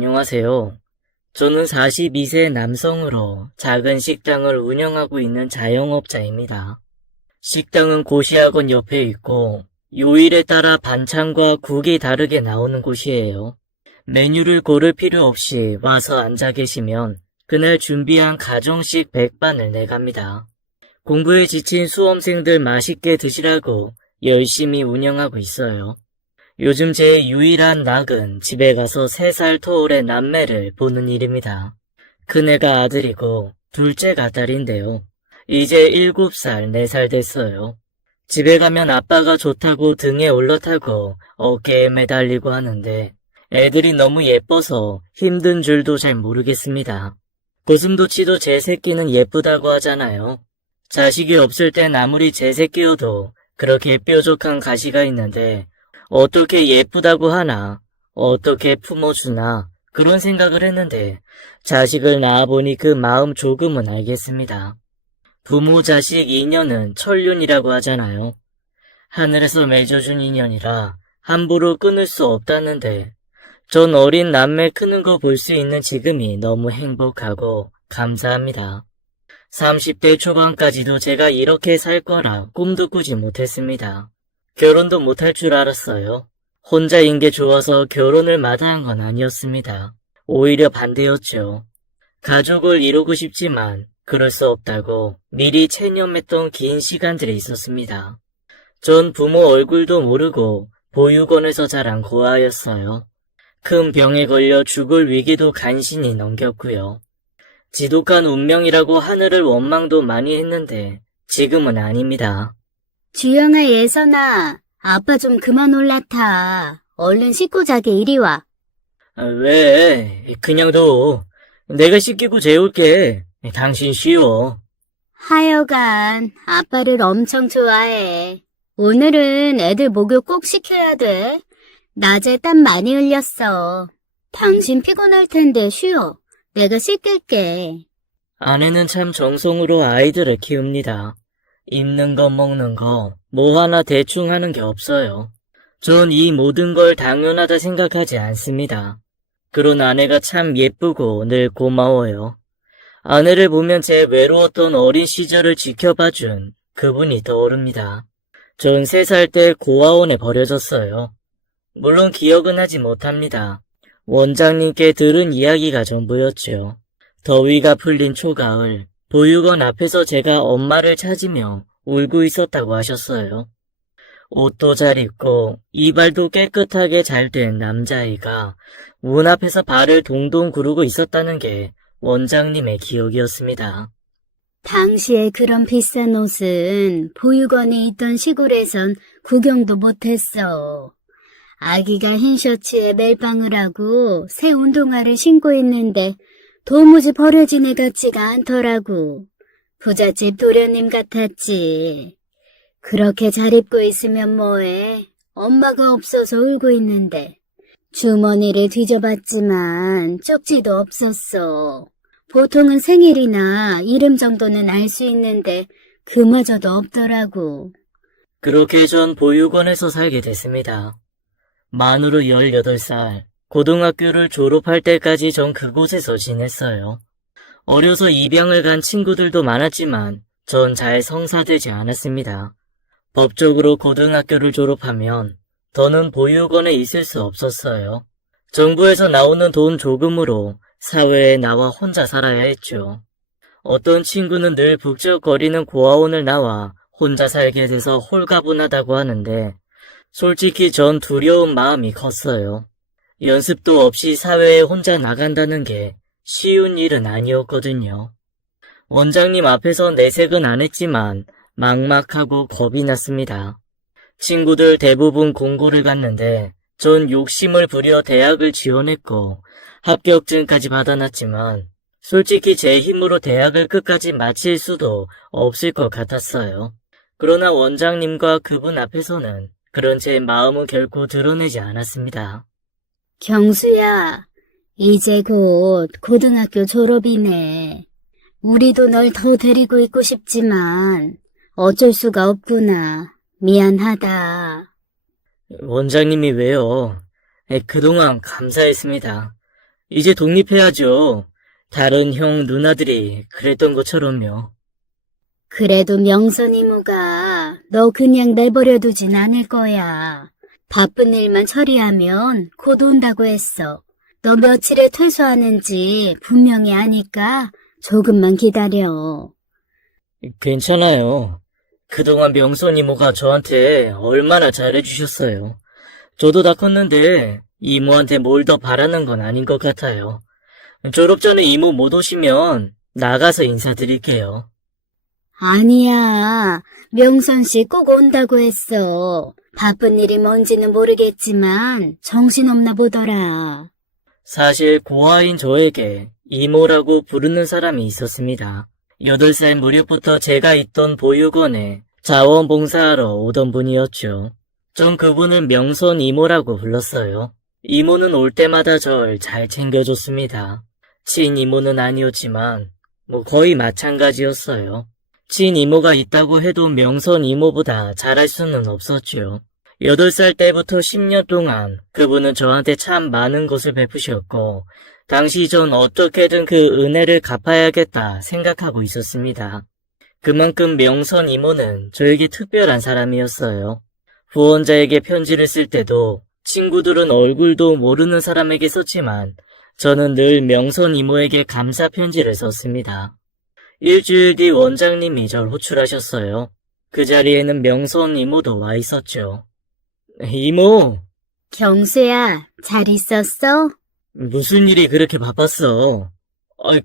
안녕하세요. 저는 42세 남성으로 작은 식당을 운영하고 있는 자영업자입니다. 식당은 고시학원 옆에 있고 요일에 따라 반찬과 국이 다르게 나오는 곳이에요. 메뉴를 고를 필요 없이 와서 앉아 계시면 그날 준비한 가정식 백반을 내갑니다. 공부에 지친 수험생들 맛있게 드시라고 열심히 운영하고 있어요. 요즘 제 유일한 낙은 집에 가서 3살 터울의 남매를 보는 일입니다. 큰애가 아들이고 둘째가 딸인데요. 이제 7살, 4살 됐어요. 집에 가면 아빠가 좋다고 등에 올라타고 어깨에 매달리고 하는데 애들이 너무 예뻐서 힘든 줄도 잘 모르겠습니다. 고슴도치도 제 새끼는 예쁘다고 하잖아요. 자식이 없을 땐 아무리 제 새끼여도 그렇게 뾰족한 가시가 있는데 어떻게 예쁘다고 하나, 어떻게 품어주나 그런 생각을 했는데 자식을 낳아보니 그 마음 조금은 알겠습니다. 부모 자식 인연은 천륜이라고 하잖아요. 하늘에서 맺어준 인연이라 함부로 끊을 수 없다는데 전 어린 남매 크는 거 볼 수 있는 지금이 너무 행복하고 감사합니다. 30대 초반까지도 제가 이렇게 살 거라 꿈도 꾸지 못했습니다. 결혼도 못할 줄 알았어요. 혼자인 게 좋아서 결혼을 마다한 건 아니었습니다. 오히려 반대였죠. 가족을 이루고 싶지만 그럴 수 없다고 미리 체념했던 긴 시간들이 있었습니다. 전 부모 얼굴도 모르고 보육원에서 자란 고아였어요. 큰 병에 걸려 죽을 위기도 간신히 넘겼고요. 지독한 운명이라고 하늘을 원망도 많이 했는데 지금은 아닙니다. 주영아, 예선아, 아빠 좀 그만 올라타. 얼른 씻고 자게 이리 와. 왜? 그냥 둬. 내가 씻기고 재울게. 당신 쉬어. 하여간 아빠를 엄청 좋아해. 오늘은 애들 목욕 꼭 시켜야 돼. 낮에 땀 많이 흘렸어. 당신 피곤할 텐데 쉬어. 내가 씻길게. 아내는 참 정성으로 아이들을 키웁니다. 입는 거 먹는 거 뭐 하나 대충 하는 게 없어요. 전 이 모든 걸 당연하다 생각하지 않습니다. 그런 아내가 참 예쁘고 늘 고마워요. 아내를 보면 제 외로웠던 어린 시절을 지켜봐준 그분이 떠오릅니다. 전 3살 때 고아원에 버려졌어요. 물론 기억은 하지 못합니다. 원장님께 들은 이야기가 전부였죠. 더위가 풀린 초가을, 보육원 앞에서 제가 엄마를 찾으며 울고 있었다고 하셨어요. 옷도 잘 입고 이발도 깨끗하게 잘 된 남자아이가 문 앞에서 발을 동동 구르고 있었다는 게 원장님의 기억이었습니다. 당시에 그런 비싼 옷은 보육원에 있던 시골에선 구경도 못했어. 아기가 흰 셔츠에 멜빵을 하고 새 운동화를 신고 있는데 도무지 버려진 애 같지가 않더라고. 부잣집 도련님 같았지. 그렇게 잘 입고 있으면 뭐해. 엄마가 없어서 울고 있는데. 주머니를 뒤져봤지만 쪽지도 없었어. 보통은 생일이나 이름 정도는 알 수 있는데 그마저도 없더라고. 그렇게 전 보육원에서 살게 됐습니다. 만으로 18살, 고등학교를 졸업할 때까지 전 그곳에서 지냈어요. 어려서 입양을 간 친구들도 많았지만 전 잘 성사되지 않았습니다. 법적으로 고등학교를 졸업하면 더는 보육원에 있을 수 없었어요. 정부에서 나오는 돈 조금으로 사회에 나와 혼자 살아야 했죠. 어떤 친구는 늘 북적거리는 고아원을 나와 혼자 살게 돼서 홀가분하다고 하는데 솔직히 전 두려운 마음이 컸어요. 연습도 없이 사회에 혼자 나간다는 게 쉬운 일은 아니었거든요. 원장님 앞에서 내색은 안 했지만 막막하고 겁이 났습니다. 친구들 대부분 공고를 갔는데 전 욕심을 부려 대학을 지원했고 합격증까지 받아놨지만 솔직히 제 힘으로 대학을 끝까지 마칠 수도 없을 것 같았어요. 그러나 원장님과 그분 앞에서는 그런 제 마음은 결코 드러내지 않았습니다. 경수야, 이제 곧 고등학교 졸업이네. 우리도 널 더 데리고 있고 싶지만 어쩔 수가 없구나. 미안하다. 원장님이 왜요? 그동안 감사했습니다. 이제 독립해야죠. 다른 형 누나들이 그랬던 것처럼요. 그래도 명선 이모가 너 그냥 내버려두진 않을 거야. 바쁜 일만 처리하면 곧 온다고 했어. 너 며칠에 퇴소하는지 분명히 아니까 조금만 기다려. 괜찮아요. 그동안 명선 이모가 저한테 얼마나 잘해주셨어요. 저도 다 컸는데 이모한테 뭘 더 바라는 건 아닌 것 같아요. 졸업 전에 이모 못 오시면 나가서 인사드릴게요. 아니야. 명선 씨 꼭 온다고 했어. 바쁜 일이 뭔지는 모르겠지만 정신없나 보더라. 사실 고아인 저에게 이모라고 부르는 사람이 있었습니다. 8살 무렵부터 제가 있던 보육원에 자원봉사하러 오던 분이었죠. 전 그분을 명선 이모라고 불렀어요. 이모는 올 때마다 절 잘 챙겨줬습니다. 친이모는 아니었지만 거의 마찬가지였어요. 친이모가 있다고 해도 명선 이모보다 잘할 수는 없었죠. 8살 때부터 10년 동안 그분은 저한테 참 많은 것을 베푸셨고 당시 전 어떻게든 그 은혜를 갚아야겠다 생각하고 있었습니다. 그만큼 명선 이모는 저에게 특별한 사람이었어요. 후원자에게 편지를 쓸 때도 친구들은 얼굴도 모르는 사람에게 썼지만 저는 늘 명선 이모에게 감사 편지를 썼습니다. 일주일 뒤 원장님이 절 호출하셨어요. 그 자리에는 명선 이모도 와 있었죠. 이모, 경수야, 잘 있었어? 무슨 일이 그렇게 바빴어?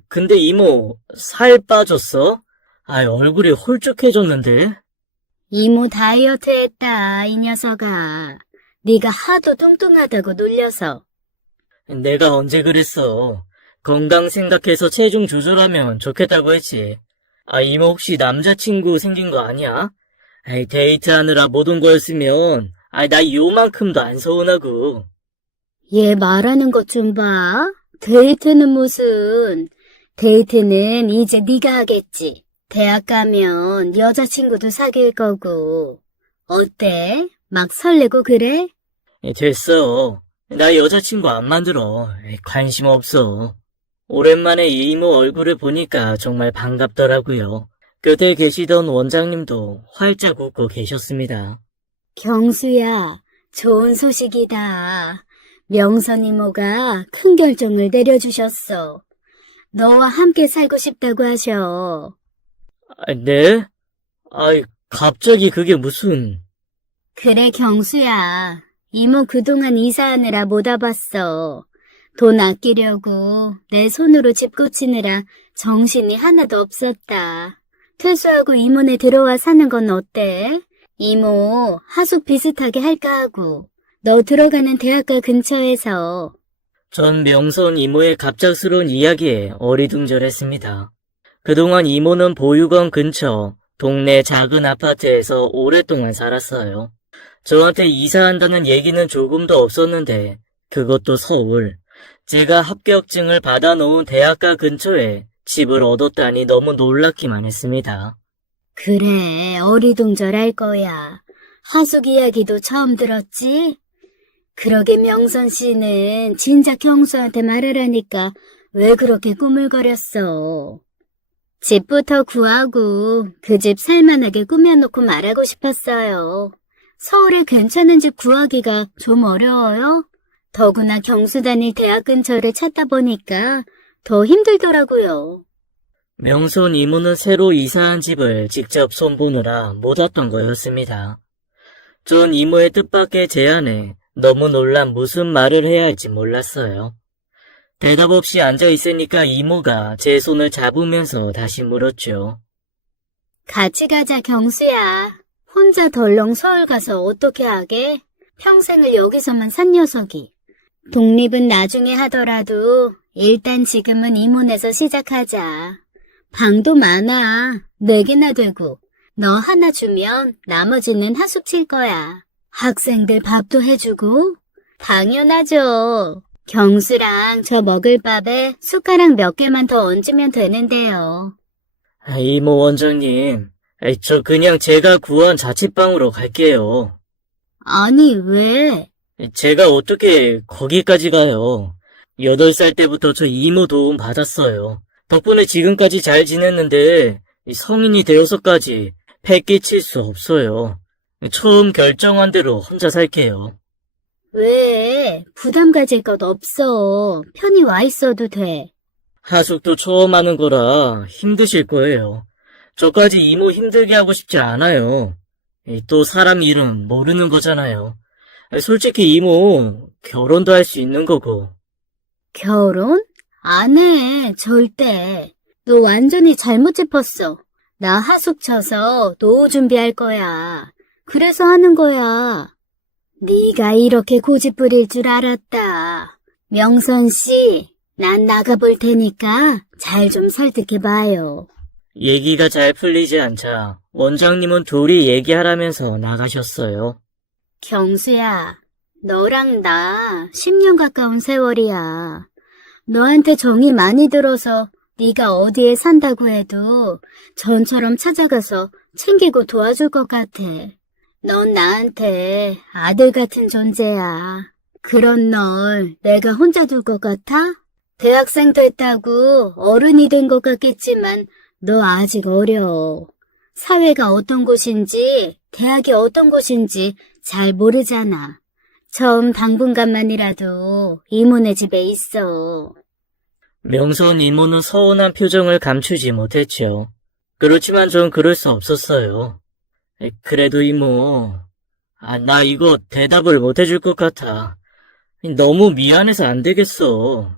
근데 이모, 살 빠졌어? 얼굴이 홀쭉해졌는데? 이모 다이어트 했다, 이 녀석아. 네가 하도 뚱뚱하다고 놀려서. 내가 언제 그랬어? 건강 생각해서 체중 조절하면 좋겠다고 했지. 이모 혹시 남자친구 생긴 거 아니야? 데이트하느라 못 온 거였으면, 나 요만큼도 안 서운하고. 얘 말하는 것 좀 봐. 데이트는 무슨. 데이트는 이제 네가 하겠지. 대학 가면 여자친구도 사귈 거고. 어때? 막 설레고 그래? 됐어. 나 여자친구 안 만들어. 관심 없어. 오랜만에 이모 얼굴을 보니까 정말 반갑더라고요. 곁에 계시던 원장님도 활짝 웃고 계셨습니다. 경수야, 좋은 소식이다. 명선 이모가 큰 결정을 내려주셨어. 너와 함께 살고 싶다고 하셔. 네? 갑자기 그게 무슨... 그래, 경수야. 이모 그동안 이사하느라 못 와봤어. 돈 아끼려고 내 손으로 집 고치느라 정신이 하나도 없었다. 퇴소하고 이모네 들어와 사는 건 어때? 이모 하숙 비슷하게 할까 하고 너 들어가는 대학가 근처에서. 전 명선 이모의 갑작스러운 이야기에 어리둥절했습니다. 그동안 이모는 보육원 근처 동네 작은 아파트에서 오랫동안 살았어요. 저한테 이사한다는 얘기는 조금도 없었는데 그것도 서울. 제가 합격증을 받아놓은 대학가 근처에 집을 얻었다니 너무 놀랍기만 했습니다. 그래, 어리둥절할 거야. 하숙 이야기도 처음 들었지? 그러게 명선 씨는 진작 경수한테 말하라니까 왜 그렇게 꾸물거렸어. 집부터 구하고 그 집 살만하게 꾸며놓고 말하고 싶었어요. 서울에 괜찮은 집 구하기가 좀 어려워요? 더구나 경수 다닐 대학 근처를 찾다 보니까 더 힘들더라고요. 명선 이모는 새로 이사한 집을 직접 손보느라 못 왔던 거였습니다. 전 이모의 뜻밖의 제안에 너무 놀란 무슨 말을 해야 할지 몰랐어요. 대답 없이 앉아 있으니까 이모가 제 손을 잡으면서 다시 물었죠. 같이 가자, 경수야. 혼자 덜렁 서울 가서 어떻게 하게? 평생을 여기서만 산 녀석이. 독립은 나중에 하더라도 일단 지금은 이모네서 시작하자. 방도 많아. 4개나 되고. 너 하나 주면 나머지는 하숙 칠 거야. 학생들 밥도 해주고. 당연하죠. 경수랑 저 먹을 밥에 숟가락 몇 개만 더 얹으면 되는데요. 이모 원장님, 저 그냥 제가 구한 자취방으로 갈게요. 아니, 왜? 제가 어떻게 거기까지 가요? 8살 때부터 저 이모 도움 받았어요. 덕분에 지금까지 잘 지냈는데 이 성인이 되어서까지 패 끼칠 수 없어요. 처음 결정한 대로 혼자 살게요. 왜? 부담 가질 것 없어. 편히 와 있어도 돼. 하숙도 처음 하는 거라 힘드실 거예요. 저까지 이모 힘들게 하고 싶지 않아요. 또 사람 이름 모르는 거잖아요. 솔직히 이모 결혼도 할 수 있는 거고. 결혼? 안 해, 절대. 너 완전히 잘못 짚었어. 나 하숙 쳐서 노후 준비할 거야. 그래서 하는 거야. 네가 이렇게 고집 부릴 줄 알았다. 명선 씨, 난 나가볼 테니까 잘 좀 설득해봐요. 얘기가 잘 풀리지 않자 원장님은 둘이 얘기하라면서 나가셨어요. 경수야, 너랑 나 10년 가까운 세월이야. 너한테 정이 많이 들어서 네가 어디에 산다고 해도 전처럼 찾아가서 챙기고 도와줄 것 같아. 넌 나한테 아들 같은 존재야. 그런 널 내가 혼자 둘 것 같아? 대학생 됐다고 어른이 된 것 같겠지만 너 아직 어려. 사회가 어떤 곳인지, 대학이 어떤 곳인지 잘 모르잖아. 처음 당분간만이라도 이모네 집에 있어. 명선 이모는 서운한 표정을 감추지 못했죠. 그렇지만 전 그럴 수 없었어요. 그래도 이모, 나 이거 대답을 못 해줄 것 같아. 너무 미안해서 안 되겠어.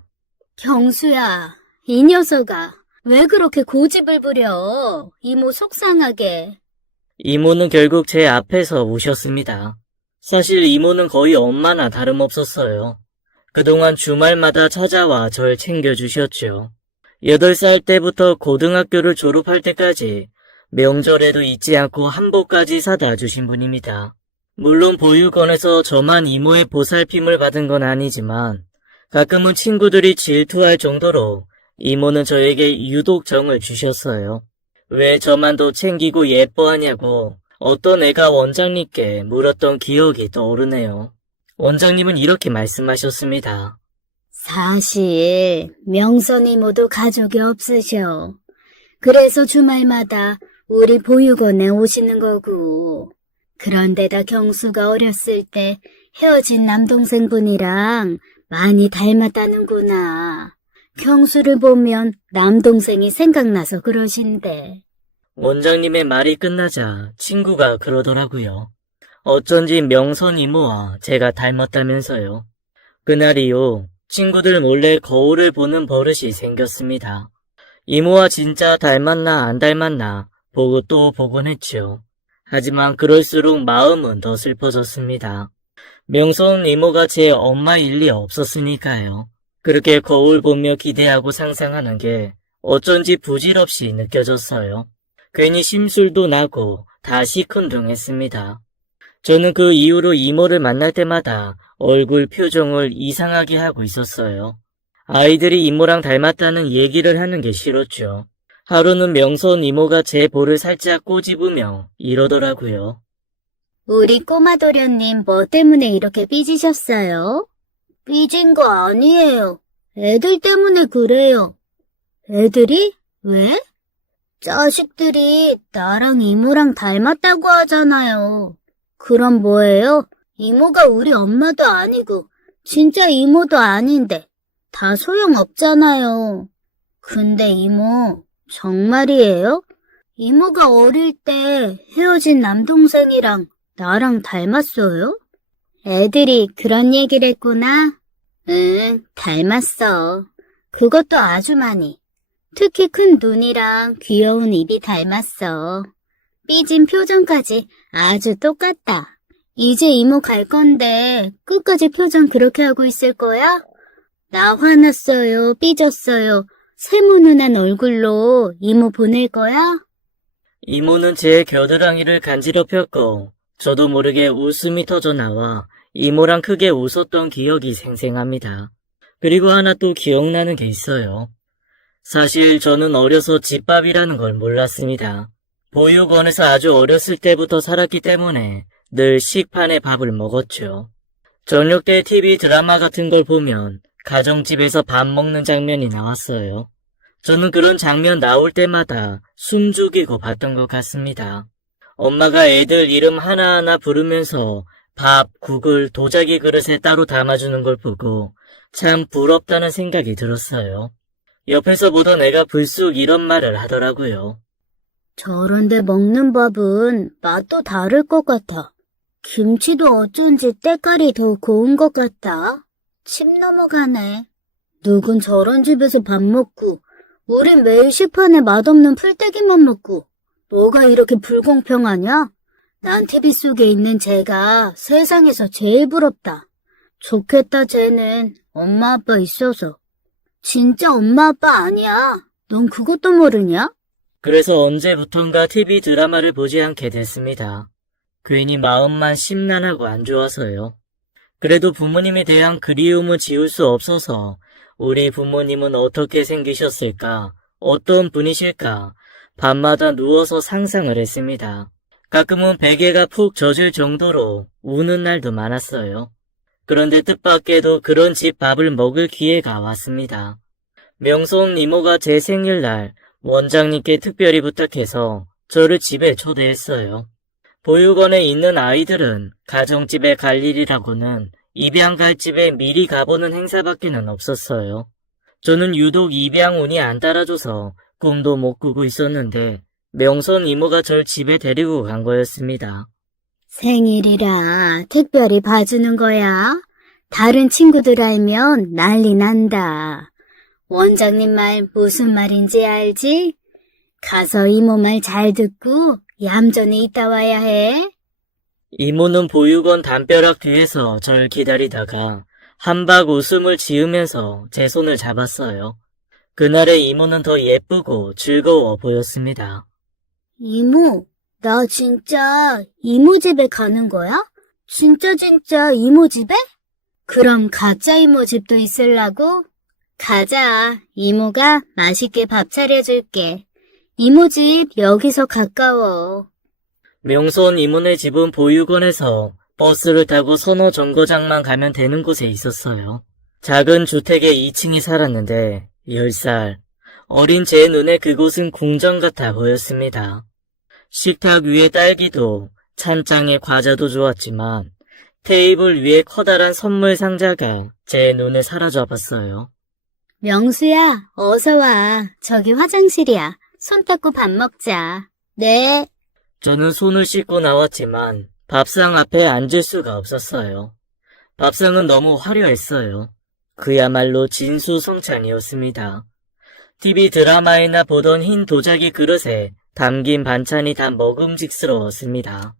경수야, 이 녀석아, 왜 그렇게 고집을 부려? 이모 속상하게. 이모는 결국 제 앞에서 우셨습니다. 사실 이모는 거의 엄마나 다름없었어요. 그동안 주말마다 찾아와 절 챙겨주셨죠. 8살 때부터 고등학교를 졸업할 때까지 명절에도 잊지 않고 한복까지 사다 주신 분입니다. 물론 보육원에서 저만 이모의 보살핌을 받은 건 아니지만 가끔은 친구들이 질투할 정도로 이모는 저에게 유독 정을 주셨어요. 왜 저만 더 챙기고 예뻐하냐고 어떤 애가 원장님께 물었던 기억이 떠오르네요. 원장님은 이렇게 말씀하셨습니다. 사실 명선 이모도 가족이 없으셔. 그래서 주말마다 우리 보육원에 오시는 거고. 그런데다 경수가 어렸을 때 헤어진 남동생분이랑 많이 닮았다는구나. 경수를 보면 남동생이 생각나서 그러신대. 원장님의 말이 끝나자 친구가 그러더라고요. 어쩐지 명선 이모와 제가 닮았다면서요. 그날 이후 친구들 몰래 거울을 보는 버릇이 생겼습니다. 이모와 진짜 닮았나 안 닮았나 보고 또 보곤 했죠. 하지만 그럴수록 마음은 더 슬퍼졌습니다. 명선 이모가 제 엄마일 리 없었으니까요. 그렇게 거울 보며 기대하고 상상하는 게 어쩐지 부질없이 느껴졌어요. 괜히 심술도 나고 다 시큰둥했습니다. 저는 그 이후로 이모를 만날 때마다 얼굴 표정을 이상하게 하고 있었어요. 아이들이 이모랑 닮았다는 얘기를 하는 게 싫었죠. 하루는 명선 이모가 제 볼을 살짝 꼬집으며 이러더라고요. 우리 꼬마 도련님 뭐 때문에 이렇게 삐지셨어요? 삐진 거 아니에요. 애들 때문에 그래요. 애들이? 왜? 자식들이 나랑 이모랑 닮았다고 하잖아요. 그럼 뭐예요? 이모가 우리 엄마도 아니고 진짜 이모도 아닌데 다 소용없잖아요. 근데 이모 정말이에요? 이모가 어릴 때 헤어진 남동생이랑 나랑 닮았어요? 애들이 그런 얘기를 했구나. 응, 닮았어. 그것도 아주 많이. 특히 큰 눈이랑 귀여운 입이 닮았어. 삐진 표정까지 아주 똑같다. 이제 이모 갈 건데 끝까지 표정 그렇게 하고 있을 거야? 나 화났어요, 삐졌어요. 세모눈한 얼굴로 이모 보낼 거야? 이모는 제 겨드랑이를 간지럽혔고 저도 모르게 웃음이 터져 나와 이모랑 크게 웃었던 기억이 생생합니다. 그리고 하나 또 기억나는 게 있어요. 사실 저는 어려서 집밥이라는 걸 몰랐습니다. 보육원에서 아주 어렸을 때부터 살았기 때문에 늘 식판에 밥을 먹었죠. 저녁 때 TV 드라마 같은 걸 보면 가정집에서 밥 먹는 장면이 나왔어요. 저는 그런 장면 나올 때마다 숨 죽이고 봤던 것 같습니다. 엄마가 애들 이름 하나하나 부르면서 밥, 국을 도자기 그릇에 따로 담아주는 걸 보고 참 부럽다는 생각이 들었어요. 옆에서 보던 애가 불쑥 이런 말을 하더라고요. 저런데 먹는 밥은 맛도 다를 것 같아. 김치도 어쩐지 때깔이 더 고운 것 같다. 침 넘어가네. 누군 저런 집에서 밥 먹고 우린 매일 시판에 맛없는 풀떼기만 먹고 뭐가 이렇게 불공평하냐? 난 TV 속에 있는 쟤가 세상에서 제일 부럽다. 좋겠다 쟤는 엄마 아빠 있어서. 진짜 엄마 아빠 아니야. 넌 그것도 모르냐? 그래서 언제부턴가 TV 드라마를 보지 않게 됐습니다. 괜히 마음만 심란하고 안 좋아서요. 그래도 부모님에 대한 그리움은 지울 수 없어서 우리 부모님은 어떻게 생기셨을까? 어떤 분이실까? 밤마다 누워서 상상을 했습니다. 가끔은 베개가 푹 젖을 정도로 우는 날도 많았어요. 그런데 뜻밖에도 그런 집 밥을 먹을 기회가 왔습니다. 명성 이모가 제 생일날 원장님께 특별히 부탁해서 저를 집에 초대했어요. 보육원에 있는 아이들은 가정집에 갈 일이라고는 입양 갈 집에 미리 가보는 행사밖에는 없었어요. 저는 유독 입양 운이 안 따라줘서 꿈도 못 꾸고 있었는데 명선 이모가 절 집에 데리고 간 거였습니다. 생일이라 특별히 봐주는 거야. 다른 친구들 알면 난리 난다. 원장님 말 무슨 말인지 알지? 가서 이모 말 잘 듣고 얌전히 있다 와야 해. 이모는 보육원 담벼락 뒤에서 절 기다리다가 한박 웃음을 지으면서 제 손을 잡았어요. 그날의 이모는 더 예쁘고 즐거워 보였습니다. 이모, 나 진짜 이모 집에 가는 거야? 진짜 이모 집에? 그럼 가짜 이모 집도 있으려고? 가자. 이모가 맛있게 밥 차려줄게. 이모 집 여기서 가까워. 명선 이모네 집은 보육원에서 버스를 타고 서너 정거장만 가면 되는 곳에 있었어요. 작은 주택에 2층이 살았는데 10살. 어린 제 눈에 그곳은 궁전 같아 보였습니다. 식탁 위에 딸기도 찬장에 과자도 좋았지만 테이블 위에 커다란 선물 상자가 제 눈에 사로잡 봤어요. 명수야, 어서 와. 저기 화장실이야. 손 닦고 밥 먹자. 네. 저는 손을 씻고 나왔지만 밥상 앞에 앉을 수가 없었어요. 밥상은 너무 화려했어요. 그야말로 진수성찬이었습니다. TV 드라마에나 보던 흰 도자기 그릇에 담긴 반찬이 다 먹음직스러웠습니다.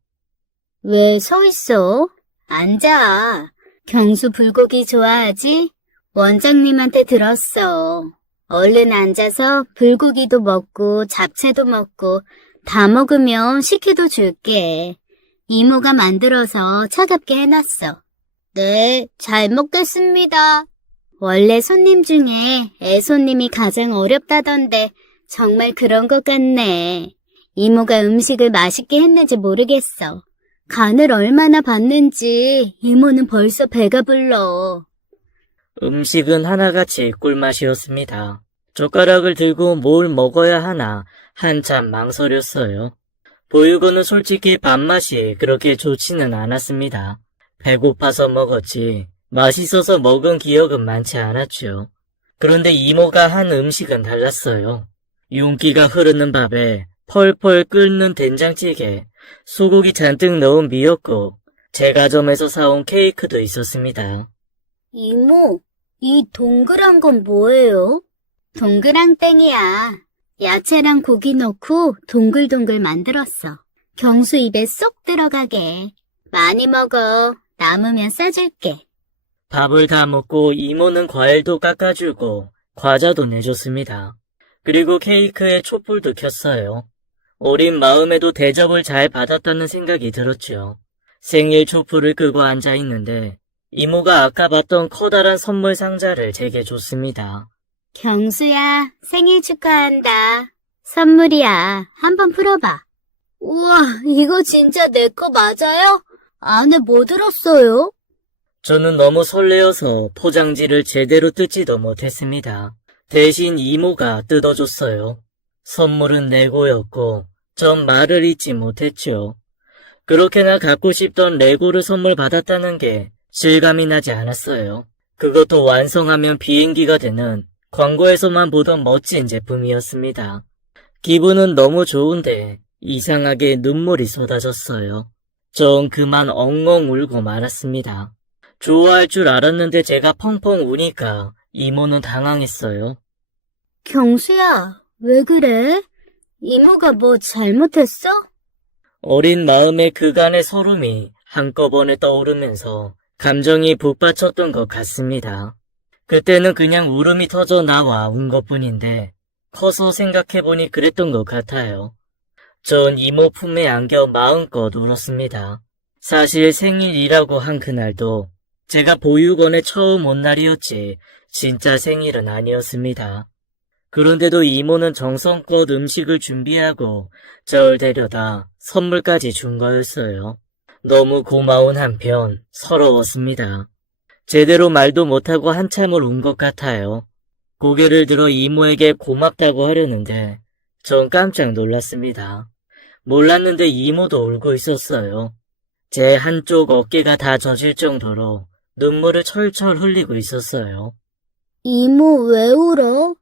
왜 서 있어? 앉아. 경수 불고기 좋아하지? 원장님한테 들었어. 얼른 앉아서 불고기도 먹고 잡채도 먹고 다 먹으면 식혜도 줄게. 이모가 만들어서 차갑게 해놨어. 네, 잘 먹겠습니다. 원래 손님 중에 애손님이 가장 어렵다던데 정말 그런 것 같네. 이모가 음식을 맛있게 했는지 모르겠어. 간을 얼마나 봤는지 이모는 벌써 배가 불러. 음식은 하나같이 꿀맛이었습니다. 젓가락을 들고 뭘 먹어야 하나 한참 망설였어요. 보육원은 솔직히 밥맛이 그렇게 좋지는 않았습니다. 배고파서 먹었지 맛있어서 먹은 기억은 많지 않았죠. 그런데 이모가 한 음식은 달랐어요. 윤기가 흐르는 밥에 펄펄 끓는 된장찌개, 소고기 잔뜩 넣은 미역국, 제가 점에서 사온 케이크도 있었습니다. 이모, 이 동그란 건 뭐예요? 동그랑땡이야. 야채랑 고기 넣고 동글동글 만들었어. 경수 입에 쏙 들어가게. 많이 먹어. 남으면 싸줄게. 밥을 다 먹고 이모는 과일도 깎아주고 과자도 내줬습니다. 그리고 케이크에 촛불도 켰어요. 어린 마음에도 대접을 잘 받았다는 생각이 들었죠. 생일 촛불을 끄고 앉아있는데 이모가 아까 봤던 커다란 선물 상자를 제게 줬습니다. 경수야, 생일 축하한다. 선물이야. 한번 풀어봐. 우와, 이거 진짜 내 거 맞아요? 안에 뭐 들었어요? 저는 너무 설레어서 포장지를 제대로 뜯지도 못했습니다. 대신 이모가 뜯어줬어요. 선물은 레고였고 전 말을 잇지 못했죠. 그렇게나 갖고 싶던 레고를 선물 받았다는 게 실감이 나지 않았어요. 그것도 완성하면 비행기가 되는 광고에서만 보던 멋진 제품이었습니다. 기분은 너무 좋은데 이상하게 눈물이 쏟아졌어요. 전 그만 엉엉 울고 말았습니다. 좋아할 줄 알았는데 제가 펑펑 우니까 이모는 당황했어요. 경수야, 왜 그래? 이모가 뭐 잘못했어? 어린 마음에 그간의 서름이 한꺼번에 떠오르면서 감정이 북받쳤던 것 같습니다. 그때는 그냥 울음이 터져 나와 운 것뿐인데 커서 생각해보니 그랬던 것 같아요. 전 이모 품에 안겨 마음껏 울었습니다. 사실 생일이라고 한 그날도 제가 보육원에 처음 온 날이었지 진짜 생일은 아니었습니다. 그런데도 이모는 정성껏 음식을 준비하고 절 데려다 선물까지 준 거였어요. 너무 고마운 한편 서러웠습니다. 제대로 말도 못하고 한참을 운 것 같아요. 고개를 들어 이모에게 고맙다고 하려는데 전 깜짝 놀랐습니다. 몰랐는데 이모도 울고 있었어요. 제 한쪽 어깨가 다 젖을 정도로 눈물을 철철 흘리고 있었어요. 이모 왜 울어?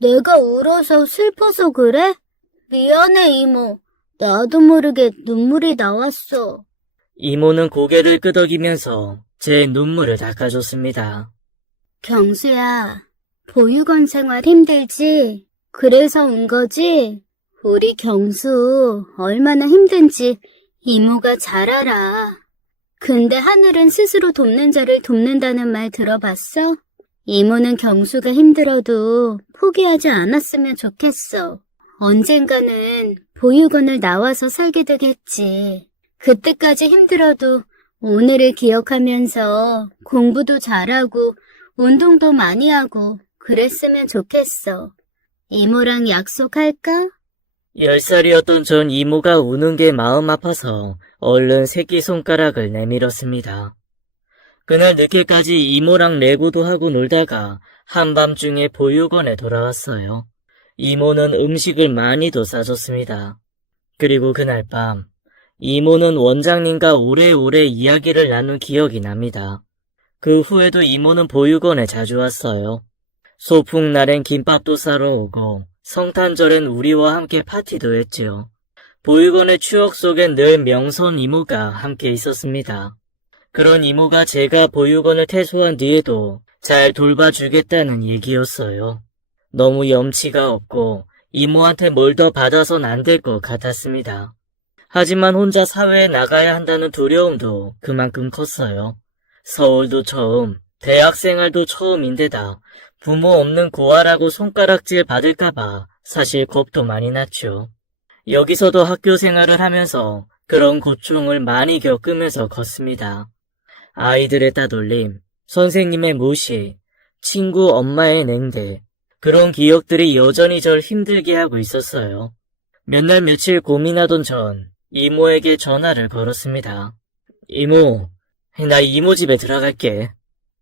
내가 울어서 슬퍼서 그래? 미안해, 이모. 나도 모르게 눈물이 나왔어. 이모는 고개를 끄덕이면서 제 눈물을 닦아줬습니다. 경수야, 보육원 생활 힘들지? 그래서 온 거지? 우리 경수 얼마나 힘든지 이모가 잘 알아. 근데 하늘은 스스로 돕는 자를 돕는다는 말 들어봤어? 이모는 경수가 힘들어도 포기하지 않았으면 좋겠어. 언젠가는 보육원을 나와서 살게 되겠지. 그때까지 힘들어도 오늘을 기억하면서 공부도 잘하고 운동도 많이 하고 그랬으면 좋겠어. 이모랑 약속할까? 10살이었던 전 이모가 우는 게 마음 아파서 얼른 새끼손가락을 내밀었습니다. 그날 늦게까지 이모랑 레고도 하고 놀다가 한밤중에 보육원에 돌아왔어요. 이모는 음식을 많이도 싸줬습니다. 그리고 그날 밤 이모는 원장님과 오래오래 이야기를 나눈 기억이 납니다. 그 후에도 이모는 보육원에 자주 왔어요. 소풍날엔 김밥도 싸러 오고 성탄절엔 우리와 함께 파티도 했지요. 보육원의 추억 속엔 늘 명선 이모가 함께 있었습니다. 그런 이모가 제가 보육원을 퇴소한 뒤에도 잘 돌봐주겠다는 얘기였어요. 너무 염치가 없고 이모한테 뭘 더 받아선 안 될 것 같았습니다. 하지만 혼자 사회에 나가야 한다는 두려움도 그만큼 컸어요. 서울도 처음, 대학생활도 처음인데다 부모 없는 고아라고 손가락질 받을까봐 사실 겁도 많이 났죠. 여기서도 학교 생활을 하면서 그런 고충을 많이 겪으면서 컸습니다. 아이들의 따돌림, 선생님의 무시, 친구 엄마의 냉대, 그런 기억들이 여전히 절 힘들게 하고 있었어요. 몇 날 며칠 고민하던 전 이모에게 전화를 걸었습니다. 이모, 나 이모 집에 들어갈게.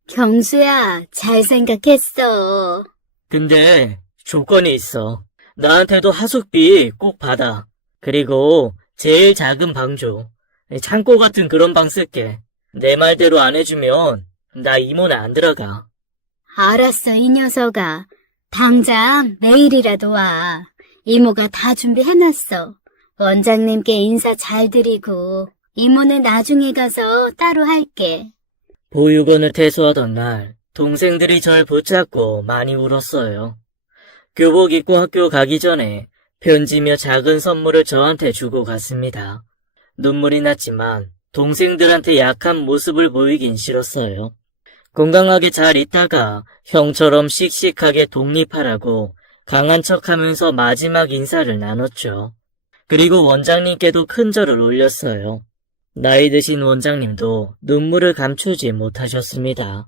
경수야, 잘 생각했어. 근데 조건이 있어. 나한테도 하숙비 꼭 받아. 그리고 제일 작은 방 줘. 창고 같은 그런 방 쓸게. 내 말대로 안 해주면 나 이모는 안 들어가. 알았어, 이 녀석아. 당장 내일이라도 와. 이모가 다 준비해놨어. 원장님께 인사 잘 드리고 이모는 나중에 가서 따로 할게. 보육원을 퇴소하던 날 동생들이 절 붙잡고 많이 울었어요. 교복 입고 학교 가기 전에 편지며 작은 선물을 저한테 주고 갔습니다. 눈물이 났지만 동생들한테 약한 모습을 보이긴 싫었어요. 건강하게 잘 있다가 형처럼 씩씩하게 독립하라고 강한 척하면서 마지막 인사를 나눴죠. 그리고 원장님께도 큰 절을 올렸어요. 나이 드신 원장님도 눈물을 감추지 못하셨습니다.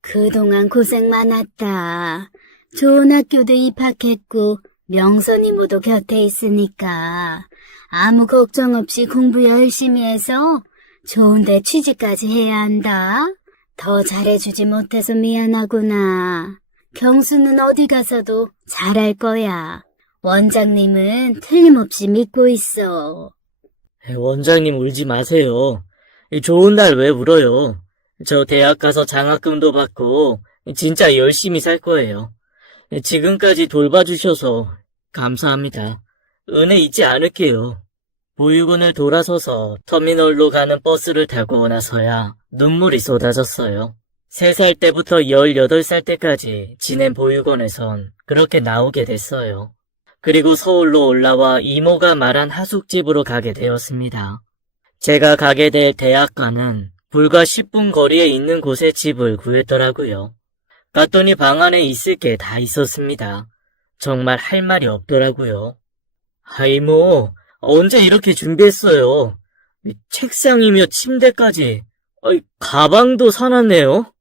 그동안 고생 많았다. 좋은 학교도 입학했고 명선 이모도 곁에 있으니까 아무 걱정 없이 공부 열심히 해서 좋은 데 취직까지 해야 한다. 더 잘해주지 못해서 미안하구나. 경수는 어디 가서도 잘할 거야. 원장님은 틀림없이 믿고 있어. 원장님 울지 마세요. 좋은 날 왜 울어요? 저 대학 가서 장학금도 받고 진짜 열심히 살 거예요. 지금까지 돌봐주셔서 감사합니다. 은혜 잊지 않을게요. 보육원을 돌아서서 터미널로 가는 버스를 타고 나서야 눈물이 쏟아졌어요. 3살 때부터 18살 때까지 지낸 보육원에선 그렇게 나오게 됐어요. 그리고 서울로 올라와 이모가 말한 하숙집으로 가게 되었습니다. 제가 가게 될 대학과는 불과 10분 거리에 있는 곳에 집을 구했더라고요. 갔더니 방 안에 있을 게 다 있었습니다. 정말 할 말이 없더라고요. 이모, 언제 이렇게 준비했어요? 책상이며 침대까지, 가방도 사놨네요?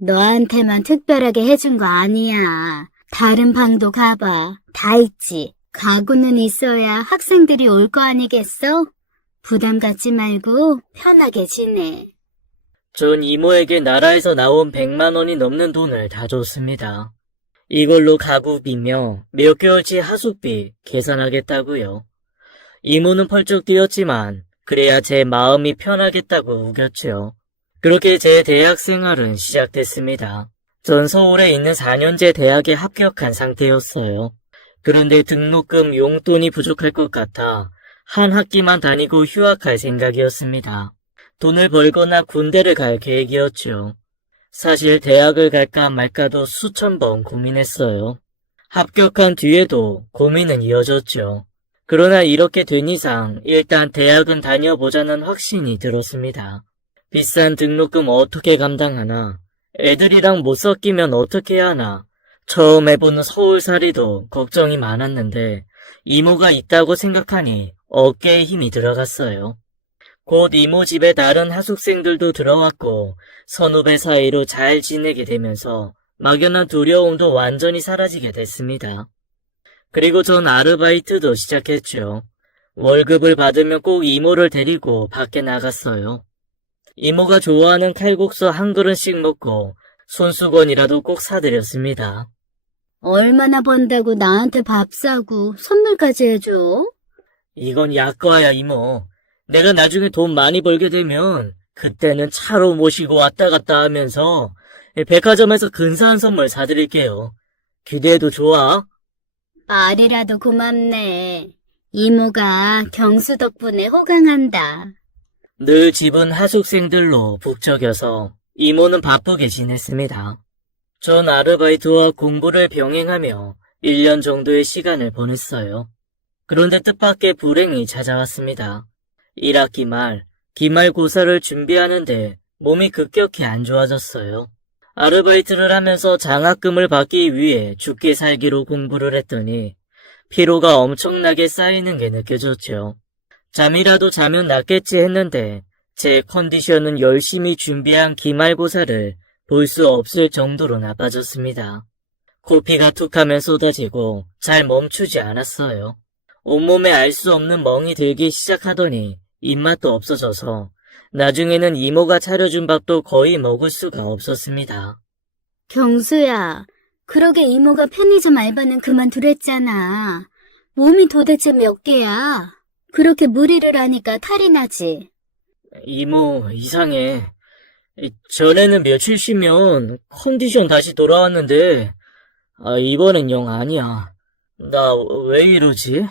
너한테만 특별하게 해준 거 아니야. 다른 방도 가봐. 다 있지. 가구는 있어야 학생들이 올 거 아니겠어? 부담 갖지 말고 편하게 지내. 전 이모에게 나라에서 나온 100만 원이 넘는 돈을 다 줬습니다. 이걸로 가구비며 몇 개월치 하숙비 계산하겠다고요. 이모는 펄쩍 뛰었지만 그래야 제 마음이 편하겠다고 우겼죠. 그렇게 제 대학 생활은 시작됐습니다. 전 서울에 있는 4년제 대학에 합격한 상태였어요. 그런데 등록금 용돈이 부족할 것 같아 한 학기만 다니고 휴학할 생각이었습니다. 돈을 벌거나 군대를 갈 계획이었죠. 사실 대학을 갈까 말까도 수천 번 고민했어요. 합격한 뒤에도 고민은 이어졌죠. 그러나 이렇게 된 이상 일단 대학은 다녀보자는 확신이 들었습니다. 비싼 등록금 어떻게 감당하나, 애들이랑 못 섞이면 어떻게 하나, 처음 해보는 서울살이도 걱정이 많았는데 이모가 있다고 생각하니 어깨에 힘이 들어갔어요. 곧 이모 집에 다른 하숙생들도 들어왔고 선후배 사이로 잘 지내게 되면서 막연한 두려움도 완전히 사라지게 됐습니다. 그리고 전 아르바이트도 시작했죠. 월급을 받으면 꼭 이모를 데리고 밖에 나갔어요. 이모가 좋아하는 칼국수 한 그릇씩 먹고 손수건이라도 꼭 사드렸습니다. 얼마나 번다고 나한테 밥 사고 선물까지 해줘? 이건 약과야, 이모. 내가 나중에 돈 많이 벌게 되면 그때는 차로 모시고 왔다 갔다 하면서 백화점에서 근사한 선물 사드릴게요. 기대해도 좋아? 말이라도 고맙네. 이모가 경수 덕분에 호강한다. 늘 집은 하숙생들로 북적여서 이모는 바쁘게 지냈습니다. 전 아르바이트와 공부를 병행하며 1년 정도의 시간을 보냈어요. 그런데 뜻밖의 불행이 찾아왔습니다. 1학기 말, 기말고사를 준비하는데 몸이 급격히 안 좋아졌어요. 아르바이트를 하면서 장학금을 받기 위해 죽기 살기로 공부를 했더니 피로가 엄청나게 쌓이는 게 느껴졌죠. 잠이라도 자면 낫겠지 했는데 제 컨디션은 열심히 준비한 기말고사를 볼 수 없을 정도로 나빠졌습니다. 코피가 툭하면 쏟아지고 잘 멈추지 않았어요. 온몸에 알 수 없는 멍이 들기 시작하더니 입맛도 없어져서 나중에는 이모가 차려준 밥도 거의 먹을 수가 없었습니다. 경수야, 그러게 이모가 편의점 알바는 그만두랬잖아. 몸이 도대체 몇 개야? 그렇게 무리를 하니까 탈이 나지. 이모, 이상해. 전에는 며칠 쉬면 컨디션 다시 돌아왔는데 이번엔 영 아니야. 나 왜 이러지?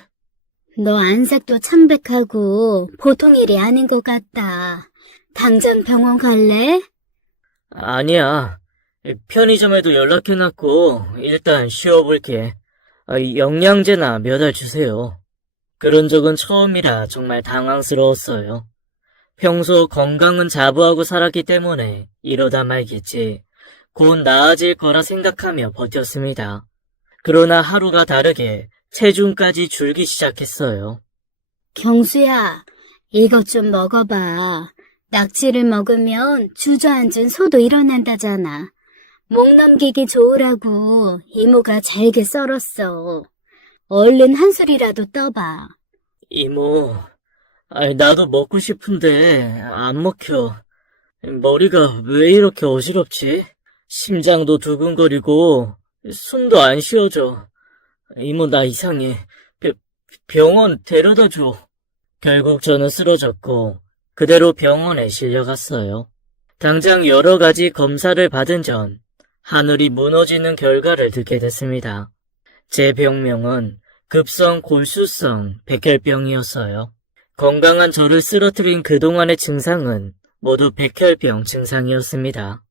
너 안색도 창백하고 보통 일이 아닌 것 같다. 당장 병원 갈래? 아니야. 편의점에도 연락해놨고 일단 쉬어볼게. 영양제나 몇 알 주세요. 그런 적은 처음이라 정말 당황스러웠어요. 평소 건강은 자부하고 살았기 때문에 이러다 말겠지. 곧 나아질 거라 생각하며 버텼습니다. 그러나 하루가 다르게 체중까지 줄기 시작했어요. 경수야, 이것 좀 먹어봐. 낙지를 먹으면 주저앉은 소도 일어난다잖아. 목 넘기기 좋으라고 이모가 잘게 썰었어. 얼른 한 술이라도 떠봐. 이모, 나도 먹고 싶은데 안 먹혀. 머리가 왜 이렇게 어지럽지? 심장도 두근거리고 숨도 안 쉬어져. 이모 나 이상해. 병원 데려다 줘. 결국 저는 쓰러졌고 그대로 병원에 실려갔어요. 당장 여러 가지 검사를 받은 전 하늘이 무너지는 결과를 듣게 됐습니다. 제 병명은 급성 골수성 백혈병이었어요. 건강한 저를 쓰러뜨린 그동안의 증상은 모두 백혈병 증상이었습니다.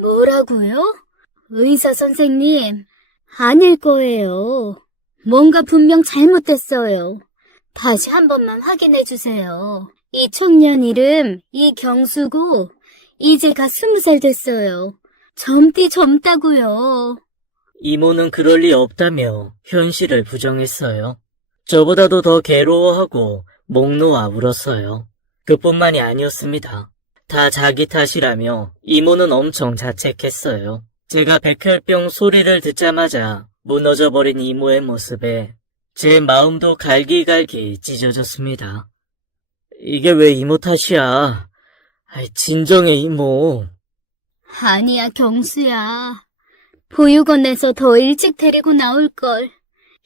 뭐라고요? 의사 선생님, 아닐 거예요. 뭔가 분명 잘못됐어요. 다시 한 번만 확인해 주세요. 이 청년 이름 이경수고 이제 갓 20살 됐어요. 젊다고요. 이모는 그럴 리 없다며 현실을 부정했어요. 저보다도 더 괴로워하고 목 놓아 울었어요. 그뿐만이 아니었습니다. 다 자기 탓이라며 이모는 엄청 자책했어요. 제가 백혈병 소리를 듣자마자 무너져버린 이모의 모습에 제 마음도 갈기갈기 찢어졌습니다. 이게 왜 이모 탓이야? 진정해 이모. 아니야, 경수야. 보육원에서 더 일찍 데리고 나올걸.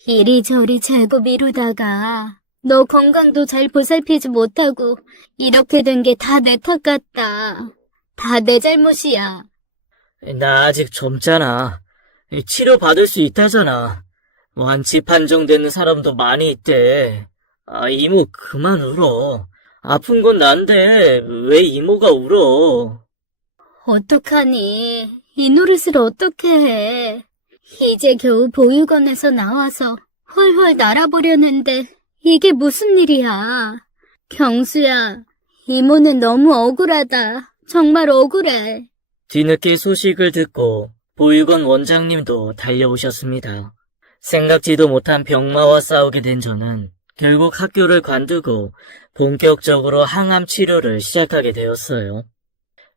이리저리 재고 미루다가 너 건강도 잘 보살피지 못하고 이렇게 된 게 다 내 탓 같다. 다 내 잘못이야. 나 아직 젊잖아. 치료받을 수 있다잖아. 완치 판정되는 사람도 많이 있대. 이모 그만 울어. 아픈 건 난데 왜 이모가 울어? 어떡하니? 이 노릇을 어떻게 해? 이제 겨우 보육원에서 나와서 헐헐 날아보려는데 이게 무슨 일이야? 경수야, 이모는 너무 억울하다. 정말 억울해. 뒤늦게 소식을 듣고 보육원 원장님도 달려오셨습니다. 생각지도 못한 병마와 싸우게 된 저는 결국 학교를 관두고 본격적으로 항암 치료를 시작하게 되었어요.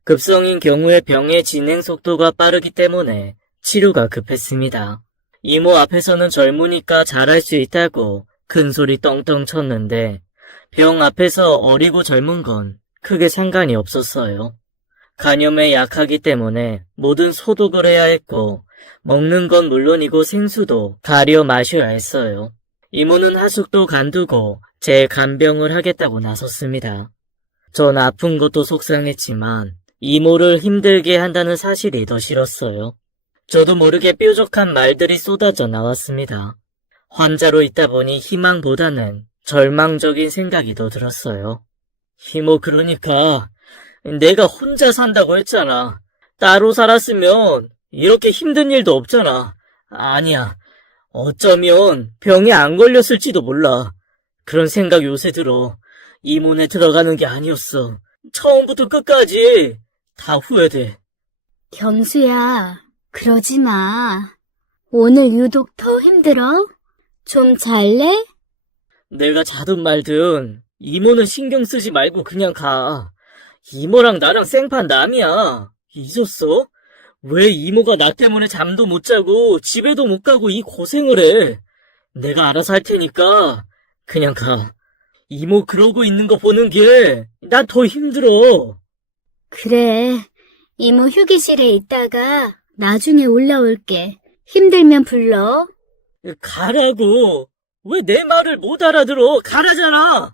급성인 경우에 병의 진행 속도가 빠르기 때문에 치료가 급했습니다. 이모 앞에서는 젊으니까 잘할 수 있다고 큰 소리 떵떵 쳤는데 병 앞에서 어리고 젊은 건 크게 상관이 없었어요. 간염에 약하기 때문에 모든 소독을 해야 했고 먹는 건 물론이고 생수도 가려 마셔야 했어요. 이모는 하숙도 간두고 제 간병을 하겠다고 나섰습니다. 전 아픈 것도 속상했지만 이모를 힘들게 한다는 사실이 더 싫었어요. 저도 모르게 뾰족한 말들이 쏟아져 나왔습니다. 환자로 있다 보니 희망보다는 절망적인 생각이 더 들었어요. 이모 그러니까 내가 혼자 산다고 했잖아. 따로 살았으면 이렇게 힘든 일도 없잖아. 아니야. 어쩌면 병에 안 걸렸을지도 몰라. 그런 생각 요새 들어. 이모네 들어가는 게 아니었어. 처음부터 끝까지 다 후회돼. 경수야, 그러지 마. 오늘 유독 더 힘들어? 좀 잘래? 내가 자든 말든 이모는 신경 쓰지 말고 그냥 가. 이모랑 나랑 생판 남이야. 잊었어? 왜 이모가 나 때문에 잠도 못 자고 집에도 못 가고 이 고생을 해. 내가 알아서 할 테니까 그냥 가. 이모 그러고 있는 거 보는 게 나 더 힘들어. 그래, 이모 휴게실에 있다가 나중에 올라올게. 힘들면 불러. 가라고. 왜 내 말을 못 알아들어? 가라잖아.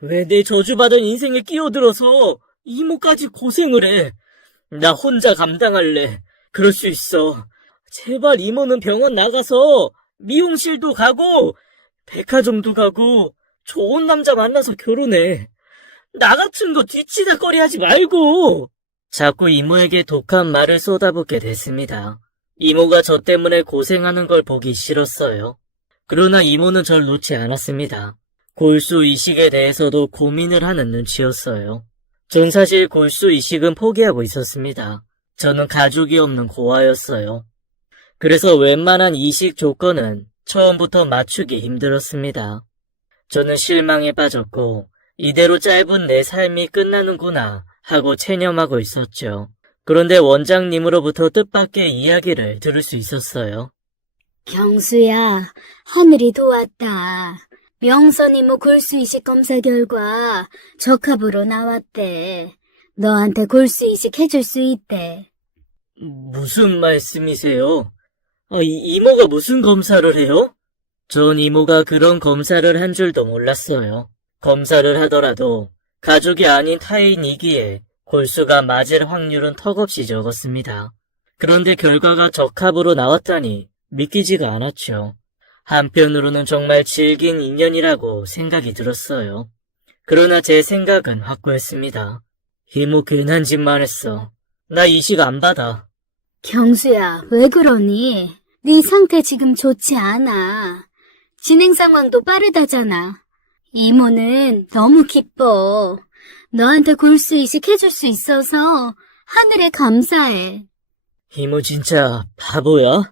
왜 내 저주받은 인생에 끼어들어서 이모까지 고생을 해. 나 혼자 감당할래. 그럴 수 있어. 제발 이모는 병원 나가서 미용실도 가고 백화점도 가고 좋은 남자 만나서 결혼해. 나 같은 거 뒤치다거리 하지 말고. 자꾸 이모에게 독한 말을 쏟아붓게 됐습니다. 이모가 저 때문에 고생하는 걸 보기 싫었어요. 그러나 이모는 절 놓지 않았습니다. 골수 이식에 대해서도 고민을 하는 눈치였어요. 전 사실 골수 이식은 포기하고 있었습니다. 저는 가족이 없는 고아였어요. 그래서 웬만한 이식 조건은 처음부터 맞추기 힘들었습니다. 저는 실망에 빠졌고 이대로 짧은 내 삶이 끝나는구나 하고 체념하고 있었죠. 그런데 원장님으로부터 뜻밖의 이야기를 들을 수 있었어요. 경수야, 하늘이 도왔다. 명선 이모 골수 이식 검사 결과 적합으로 나왔대. 너한테 골수 이식 해줄 수 있대. 무슨 말씀이세요? 이모가 무슨 검사를 해요? 전 이모가 그런 검사를 한 줄도 몰랐어요. 검사를 하더라도 가족이 아닌 타인이기에 골수가 맞을 확률은 턱없이 적었습니다. 그런데 결과가 적합으로 나왔다니 믿기지가 않았죠. 한편으로는 정말 질긴 인연이라고 생각이 들었어요. 그러나 제 생각은 확고했습니다. 이모 괜한 짓만 했어. 나 이식 안 받아. 경수야, 왜 그러니? 네 상태 지금 좋지 않아. 진행 상황도 빠르다잖아. 이모는 너무 기뻐. 너한테 골수 이식 해줄 수 있어서 하늘에 감사해. 이모 진짜 바보야?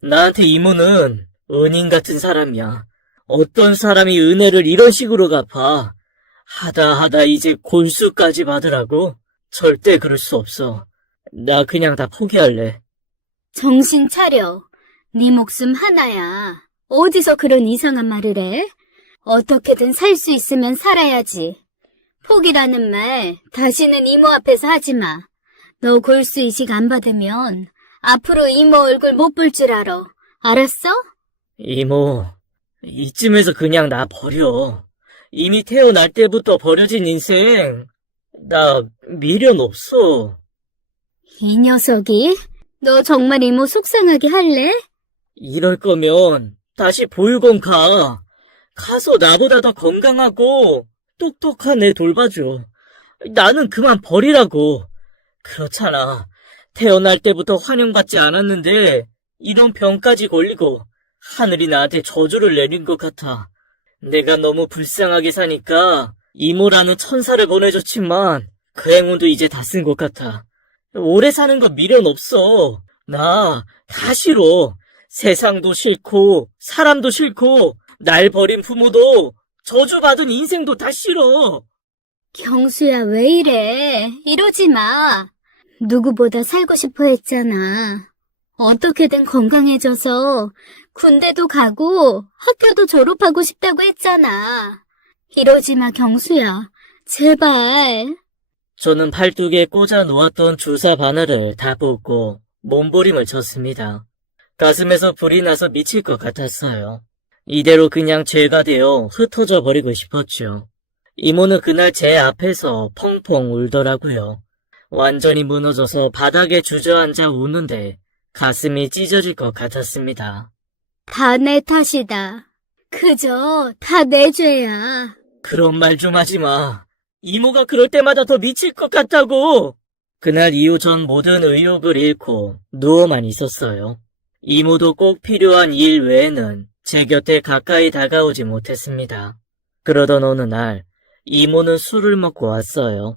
나한테 이모는 은인 같은 사람이야. 어떤 사람이 은혜를 이런 식으로 갚아. 하다 이제 골수까지 받으라고? 절대 그럴 수 없어. 나 그냥 다 포기할래. 정신 차려. 네 목숨 하나야. 어디서 그런 이상한 말을 해? 어떻게든 살 수 있으면 살아야지. 포기라는 말 다시는 이모 앞에서 하지 마. 너 골수 이식 안 받으면 앞으로 이모 얼굴 못 볼 줄 알아. 알았어? 이모, 이쯤에서 그냥 나 버려. 이미 태어날 때부터 버려진 인생. 나 미련 없어. 이 녀석이? 너 정말 이모 속상하게 할래? 이럴 거면 다시 보육원 가. 가서 나보다 더 건강하고 똑똑한 애 돌봐줘. 나는 그만 버리라고. 그렇잖아. 태어날 때부터 환영받지 않았는데 이런 병까지 걸리고 하늘이 나한테 저주를 내린 것 같아. 내가 너무 불쌍하게 사니까 이모라는 천사를 보내줬지만 그 행운도 이제 다 쓴 것 같아. 오래 사는 거 미련 없어. 나 다 싫어. 세상도 싫고 사람도 싫고 날 버린 부모도 저주받은 인생도 다 싫어. 경수야, 왜 이래? 이러지 마. 누구보다 살고 싶어 했잖아. 어떻게든 건강해져서 군대도 가고 학교도 졸업하고 싶다고 했잖아. 이러지 마, 경수야. 제발. 저는 팔뚝에 꽂아 놓았던 주사 바늘을 다 뽑고 몸부림을 쳤습니다. 가슴에서 불이 나서 미칠 것 같았어요. 이대로 그냥 죄가 되어 흩어져 버리고 싶었죠. 이모는 그날 제 앞에서 펑펑 울더라고요. 완전히 무너져서 바닥에 주저앉아 우는데 가슴이 찢어질 것 같았습니다. 다 내 탓이다. 그저 다 내 죄야. 그런 말 좀 하지 마. 이모가 그럴 때마다 더 미칠 것 같다고. 그날 이후 전 모든 의욕을 잃고 누워만 있었어요. 이모도 꼭 필요한 일 외에는 제 곁에 가까이 다가오지 못했습니다. 그러던 어느 날 이모는 술을 먹고 왔어요.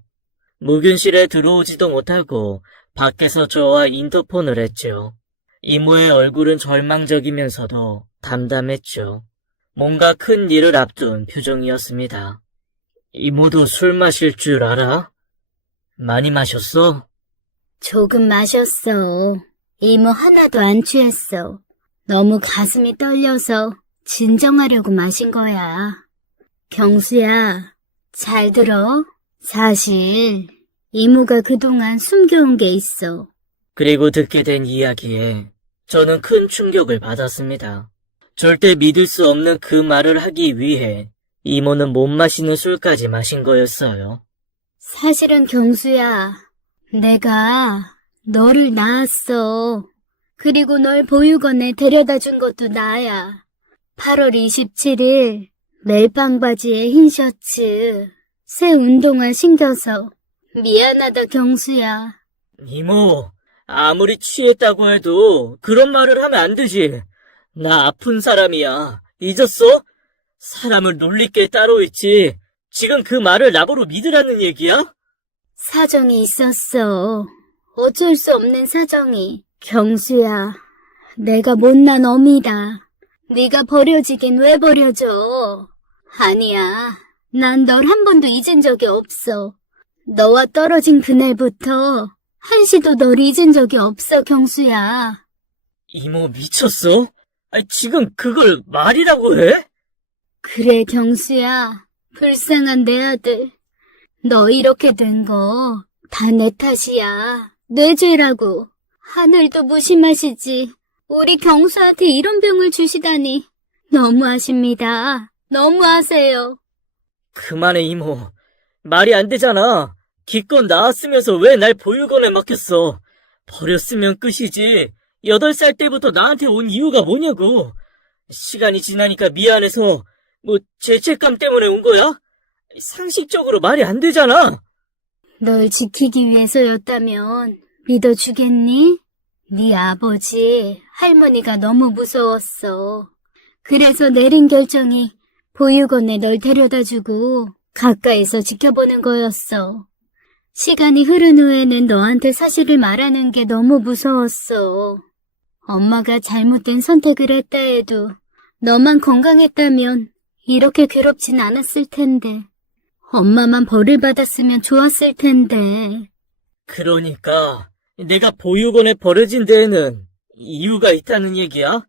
무균실에 들어오지도 못하고 밖에서 저와 인터폰을 했죠. 이모의 얼굴은 절망적이면서도 담담했죠. 뭔가 큰 일을 앞둔 표정이었습니다. 이모도 술 마실 줄 알아? 많이 마셨어? 조금 마셨어. 이모 하나도 안 취했어. 너무 가슴이 떨려서 진정하려고 마신 거야. 경수야, 잘 들어. 사실 이모가 그동안 숨겨온 게 있어. 그리고 듣게 된 이야기에 저는 큰 충격을 받았습니다. 절대 믿을 수 없는 그 말을 하기 위해 이모는 못 마시는 술까지 마신 거였어요. 사실은 경수야, 내가 너를 낳았어. 그리고 널 보육원에 데려다 준 것도 나야. 8월 27일 멜빵 바지에 흰 셔츠, 새 운동화 신겨서 미안하다 경수야. 이모, 아무리 취했다고 해도 그런 말을 하면 안 되지. 나 아픈 사람이야. 잊었어? 사람을 놀릴 게 따로 있지. 지금 그 말을 나보러 믿으라는 얘기야? 사정이 있었어. 어쩔 수 없는 사정이. 경수야, 내가 못난 어미다. 네가 버려지긴 왜 버려져? 아니야, 난 널 한 번도 잊은 적이 없어. 너와 떨어진 그날부터 한시도 널 잊은 적이 없어, 경수야. 이모 미쳤어? 지금 그걸 말이라고 해? 그래, 경수야. 불쌍한 내 아들. 너 이렇게 된 거 다 내 탓이야. 뇌죄라고. 하늘도 무심하시지. 우리 경수한테 이런 병을 주시다니. 너무하십니다. 너무하세요. 그만해, 이모. 말이 안 되잖아. 기껏 나았으면서 왜 날 보육원에 맡겼어. 버렸으면 끝이지. 8살 때부터 나한테 온 이유가 뭐냐고. 시간이 지나니까 미안해서 뭐 죄책감 때문에 온 거야? 상식적으로 말이 안 되잖아. 널 지키기 위해서였다면 믿어주겠니? 네 아버지, 할머니가 너무 무서웠어. 그래서 내린 결정이 보육원에 널 데려다주고 가까이서 지켜보는 거였어. 시간이 흐른 후에는 너한테 사실을 말하는 게 너무 무서웠어. 엄마가 잘못된 선택을 했다 해도 너만 건강했다면 이렇게 괴롭진 않았을 텐데. 엄마만 벌을 받았으면 좋았을 텐데. 그러니까 내가 보육원에 버려진 데에는 이유가 있다는 얘기야?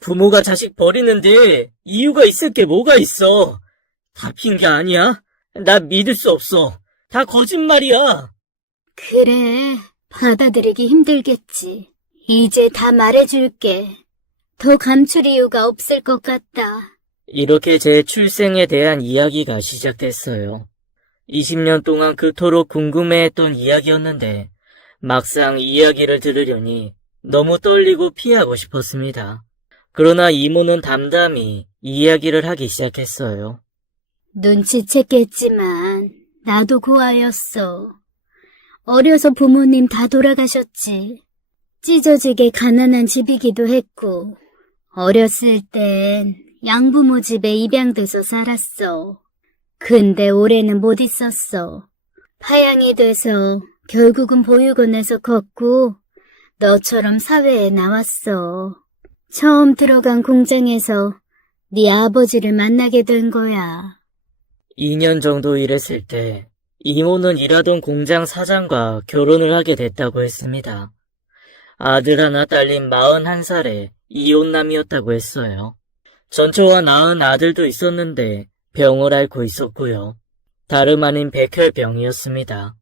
부모가 자식 버리는데 이유가 있을 게 뭐가 있어? 다 핑계 아니야? 나 믿을 수 없어. 다 거짓말이야. 그래, 받아들이기 힘들겠지. 이제 다 말해줄게. 더 감출 이유가 없을 것 같다. 이렇게 제 출생에 대한 이야기가 시작됐어요. 20년 동안 그토록 궁금해했던 이야기였는데 막상 이야기를 들으려니 너무 떨리고 피하고 싶었습니다. 그러나 이모는 담담히 이야기를 하기 시작했어요. 눈치챘겠지만 나도 고아였어. 어려서 부모님 다 돌아가셨지. 찢어지게 가난한 집이기도 했고 어렸을 땐 양부모 집에 입양돼서 살았어. 근데 올해는 못 있었어. 파양이 돼서 결국은 보육원에서 컸고 너처럼 사회에 나왔어. 처음 들어간 공장에서 네 아버지를 만나게 된 거야. 2년 정도 일했을 때 이모는 일하던 공장 사장과 결혼을 하게 됐다고 했습니다. 아들 하나 딸린 41살에 이혼남이었다고 했어요. 전처와 낳은 아들도 있었는데 병을 앓고 있었고요. 다름 아닌 백혈병이었습니다.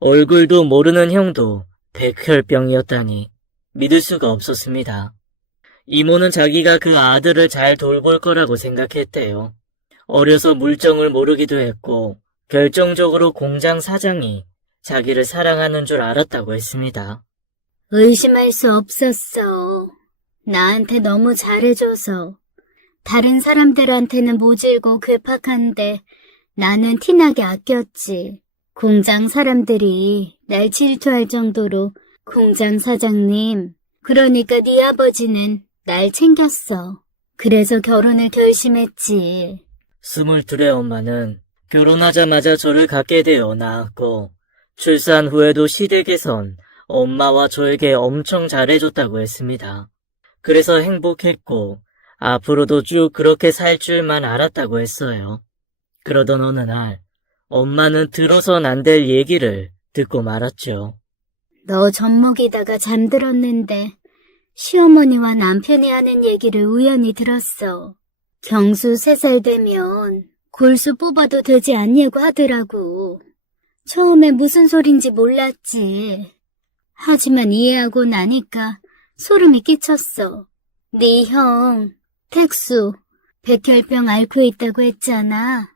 얼굴도 모르는 형도 백혈병이었다니 믿을 수가 없었습니다. 이모는 자기가 그 아들을 잘 돌볼 거라고 생각했대요. 어려서 물정을 모르기도 했고 결정적으로 공장 사장이 자기를 사랑하는 줄 알았다고 했습니다. 의심할 수 없었어. 나한테 너무 잘해줘서. 다른 사람들한테는 모질고 괴팍한데 나는 티나게 아꼈지. 공장 사람들이 날 질투할 정도로 공장 사장님, 그러니까 네 아버지는 날 챙겼어. 그래서 결혼을 결심했지. 22의 엄마는 결혼하자마자 저를 갖게 되어 낳았고 출산 후에도 시댁에선 엄마와 저에게 엄청 잘해줬다고 했습니다. 그래서 행복했고 앞으로도 쭉 그렇게 살 줄만 알았다고 했어요. 그러던 어느 날 엄마는 들어선 안 될 얘기를 듣고 말았죠. 너 젖먹이다가 잠들었는데 시어머니와 남편이 하는 얘기를 우연히 들었어. 경수 3살 되면 골수 뽑아도 되지 않냐고 하더라고. 처음에 무슨 소린지 몰랐지. 하지만 이해하고 나니까 소름이 끼쳤어. 네 형, 택수, 백혈병 앓고 있다고 했잖아.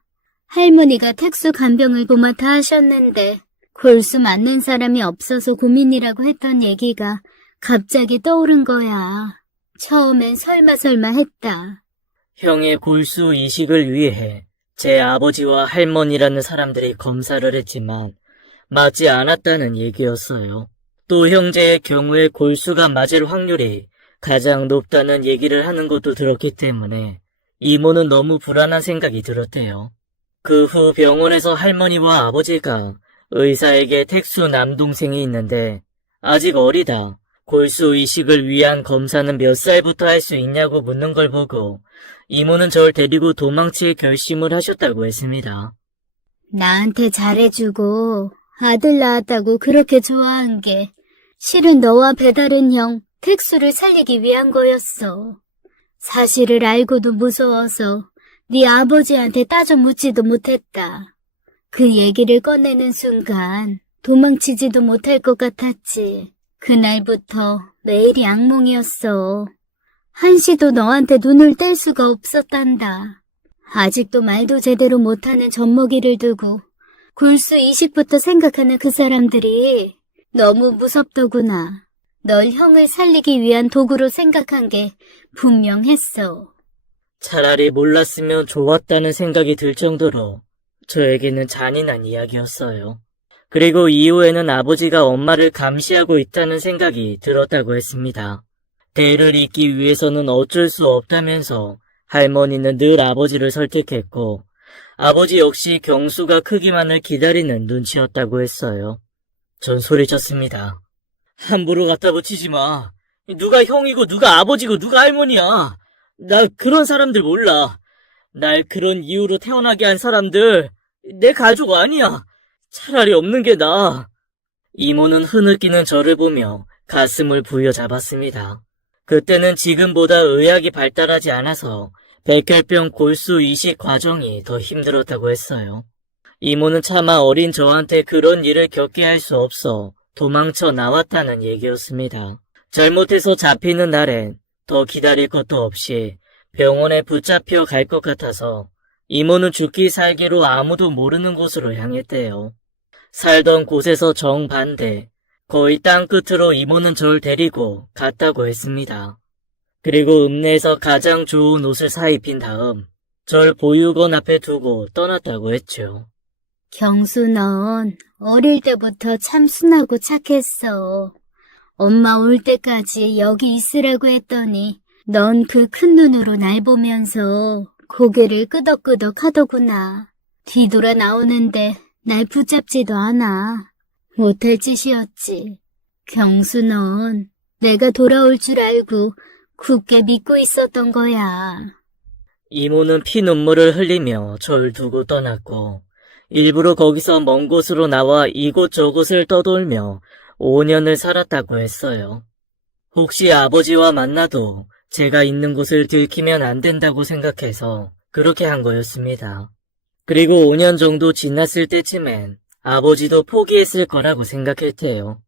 할머니가 택수 간병을 도맡아 하셨는데 골수 맞는 사람이 없어서 고민이라고 했던 얘기가 갑자기 떠오른 거야. 처음엔 설마 했다. 형의 골수 이식을 위해 제 아버지와 할머니라는 사람들이 검사를 했지만 맞지 않았다는 얘기였어요. 또 형제의 경우에 골수가 맞을 확률이 가장 높다는 얘기를 하는 것도 들었기 때문에 이모는 너무 불안한 생각이 들었대요. 그 후 병원에서 할머니와 아버지가 의사에게 택수 남동생이 있는데 아직 어리다. 골수 이식을 위한 검사는 몇 살부터 할 수 있냐고 묻는 걸 보고 이모는 절 데리고 도망칠 결심을 하셨다고 했습니다. 나한테 잘해주고 아들 낳았다고 그렇게 좋아한 게 실은 너와 배다른 형 택수를 살리기 위한 거였어. 사실을 알고도 무서워서 네 아버지한테 따져 묻지도 못했다. 그 얘기를 꺼내는 순간 도망치지도 못할 것 같았지. 그날부터 매일이 악몽이었어. 한시도 너한테 눈을 뗄 수가 없었단다. 아직도 말도 제대로 못하는 젖먹이를 두고 굴수 이식부터 생각하는 그 사람들이 너무 무섭더구나. 널 형을 살리기 위한 도구로 생각한 게 분명했어. 차라리 몰랐으면 좋았다는 생각이 들 정도로 저에게는 잔인한 이야기였어요. 그리고 이후에는 아버지가 엄마를 감시하고 있다는 생각이 들었다고 했습니다. 대를 잇기 위해서는 어쩔 수 없다면서 할머니는 늘 아버지를 설득했고 아버지 역시 경수가 크기만을 기다리는 눈치였다고 했어요. 전 소리쳤습니다. 함부로 갖다 붙이지 마. 누가 형이고 누가 아버지고 누가 할머니야. 나 그런 사람들 몰라. 날 그런 이유로 태어나게 한 사람들 내 가족 아니야. 차라리 없는 게 나아. 이모는 흐느끼는 저를 보며 가슴을 부여잡았습니다. 그때는 지금보다 의학이 발달하지 않아서 백혈병 골수 이식 과정이 더 힘들었다고 했어요. 이모는 차마 어린 저한테 그런 일을 겪게 할 수 없어 도망쳐 나왔다는 얘기였습니다. 잘못해서 잡히는 날엔 더 기다릴 것도 없이 병원에 붙잡혀 갈 것 같아서 이모는 죽기 살기로 아무도 모르는 곳으로 향했대요. 살던 곳에서 정반대, 거의 땅끝으로 이모는 절 데리고 갔다고 했습니다. 그리고 읍내에서 가장 좋은 옷을 사입힌 다음 절 보육원 앞에 두고 떠났다고 했죠. 경수, 넌 어릴 때부터 참 순하고 착했어. 엄마 올 때까지 여기 있으라고 했더니 넌 그 큰 눈으로 날 보면서 고개를 끄덕끄덕 하더구나. 뒤돌아 나오는데 날 붙잡지도 않아. 못할 짓이었지. 경수, 넌 내가 돌아올 줄 알고 굳게 믿고 있었던 거야. 이모는 피눈물을 흘리며 절 두고 떠났고 일부러 거기서 먼 곳으로 나와 이곳저곳을 떠돌며 5년을 살았다고 했어요. 혹시 아버지와 만나도 제가 있는 곳을 들키면 안 된다고 생각해서 그렇게 한 거였습니다. 그리고 5년 정도 지났을 때쯤엔 아버지도 포기했을 거라고 생각했대요.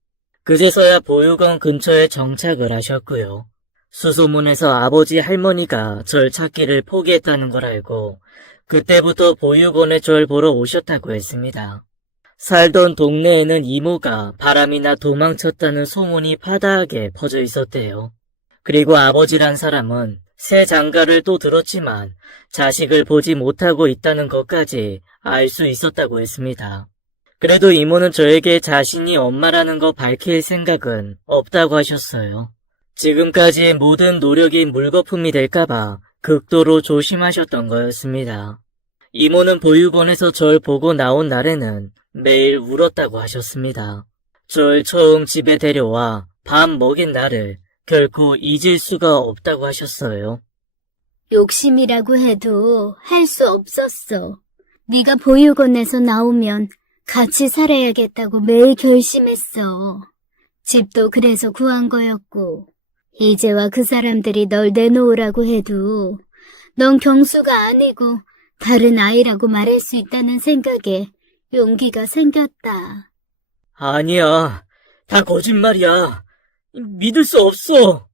그제서야 보육원 근처에 정착을 하셨고요. 수소문에서 아버지 할머니가 절 찾기를 포기했다는 걸 알고 그때부터 보육원에 절 보러 오셨다고 했습니다. 살던 동네에는 이모가 바람이나 도망쳤다는 소문이 파다하게 퍼져 있었대요. 그리고 아버지란 사람은 새 장가를 또 들었지만 자식을 보지 못하고 있다는 것까지 알 수 있었다고 했습니다. 그래도 이모는 저에게 자신이 엄마라는 거 밝힐 생각은 없다고 하셨어요. 지금까지의 모든 노력이 물거품이 될까봐 극도로 조심하셨던 거였습니다. 이모는 보육원에서 절 보고 나온 날에는 매일 울었다고 하셨습니다. 절 처음 집에 데려와 밥 먹인 날을 결코 잊을 수가 없다고 하셨어요. 욕심이라고 해도 할 수 없었어. 네가 보육원에서 나오면 같이 살아야겠다고 매일 결심했어. 집도 그래서 구한 거였고 이제와 그 사람들이 널 내놓으라고 해도 넌 경수가 아니고 다른 아이라고 말할 수 있다는 생각에 용기가 생겼다. 아니야, 다 거짓말이야. 믿을 수 없어.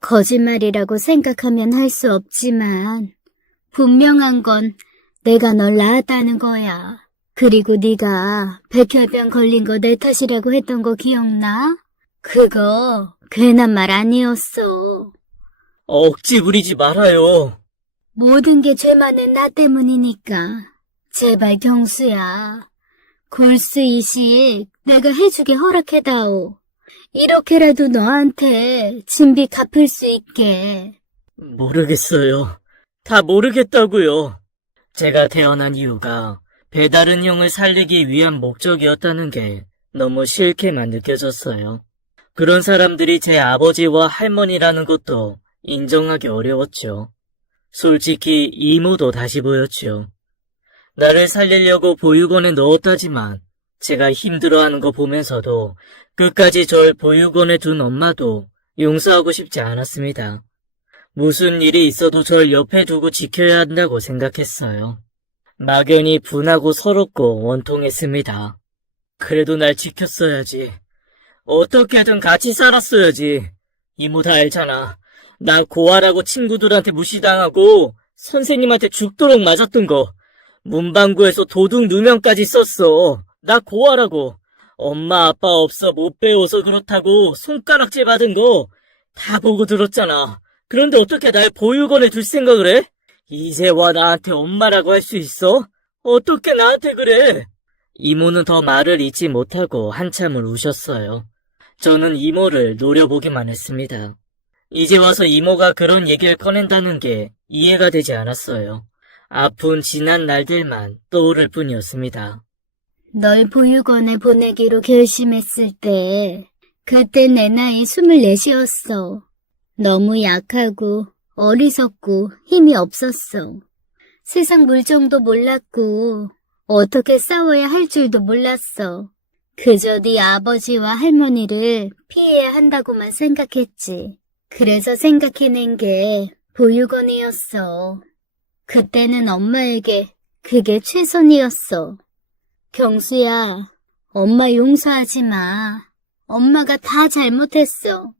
거짓말이라고 생각하면 할 수 없지만 분명한 건 내가 널 낳았다는 거야. 그리고 네가 백혈병 걸린 거 내 탓이라고 했던 거 기억나? 그거 괜한 말 아니었어. 억지 부리지 말아요. 모든 게 죄 많은 나 때문이니까. 제발 경수야. 골수 이식 내가 해주게 허락해다오. 이렇게라도 너한테 진비 갚을 수 있게. 모르겠어요. 다 모르겠다고요. 제가 태어난 이유가 배다른 형을 살리기 위한 목적이었다는 게 너무 싫게만 느껴졌어요. 그런 사람들이 제 아버지와 할머니라는 것도 인정하기 어려웠죠. 솔직히 이모도 다시 보였죠. 나를 살리려고 보육원에 넣었다지만 제가 힘들어하는 거 보면서도 끝까지 절 보육원에 둔 엄마도 용서하고 싶지 않았습니다. 무슨 일이 있어도 절 옆에 두고 지켜야 한다고 생각했어요. 막연히 분하고 서럽고 원통했습니다. 그래도 날 지켰어야지. 어떻게든 같이 살았어야지. 이모 다 알잖아. 나 고아라고 친구들한테 무시당하고 선생님한테 죽도록 맞았던 거. 문방구에서 도둑 누명까지 썼어. 나 고아라고. 엄마 아빠 없어 못 배워서 그렇다고 손가락질 받은 거 다 보고 들었잖아. 그런데 어떻게 날 보육원에 둘 생각을 해? 이제 와 나한테 엄마라고 할 수 있어? 어떻게 나한테 그래? 이모는 더 말을 잇지 못하고 한참을 우셨어요. 저는 이모를 노려보기만 했습니다. 이제 와서 이모가 그런 얘기를 꺼낸다는 게 이해가 되지 않았어요. 아픈 지난 날들만 떠오를 뿐이었습니다. 널 보육원에 보내기로 결심했을 때, 그때 내 나이 24이었어. 너무 약하고 어리석고 힘이 없었어. 세상 물정도 몰랐고 어떻게 싸워야 할 줄도 몰랐어. 그저 네 아버지와 할머니를 피해야 한다고만 생각했지. 그래서 생각해낸 게 보육원이었어. 그때는 엄마에게 그게 최선이었어. 경수야, 엄마 용서하지 마. 엄마가 다 잘못했어.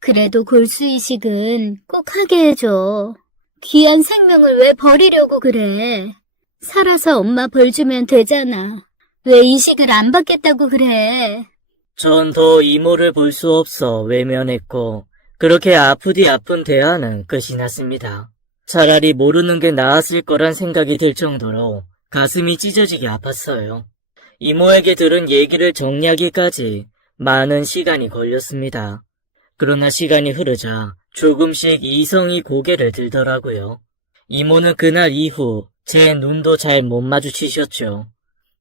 그래도 골수이식은 꼭 하게 해줘. 귀한 생명을 왜 버리려고 그래. 살아서 엄마 벌 주면 되잖아. 왜 이식을 안 받겠다고 그래. 전 더 이모를 볼 수 없어 외면했고 그렇게 아프디 아픈 대화는 끝이 났습니다. 차라리 모르는 게 나았을 거란 생각이 들 정도로 가슴이 찢어지게 아팠어요. 이모에게 들은 얘기를 정리하기까지 많은 시간이 걸렸습니다. 그러나 시간이 흐르자 조금씩 이성이 고개를 들더라고요. 이모는 그날 이후 제 눈도 잘 못 마주치셨죠.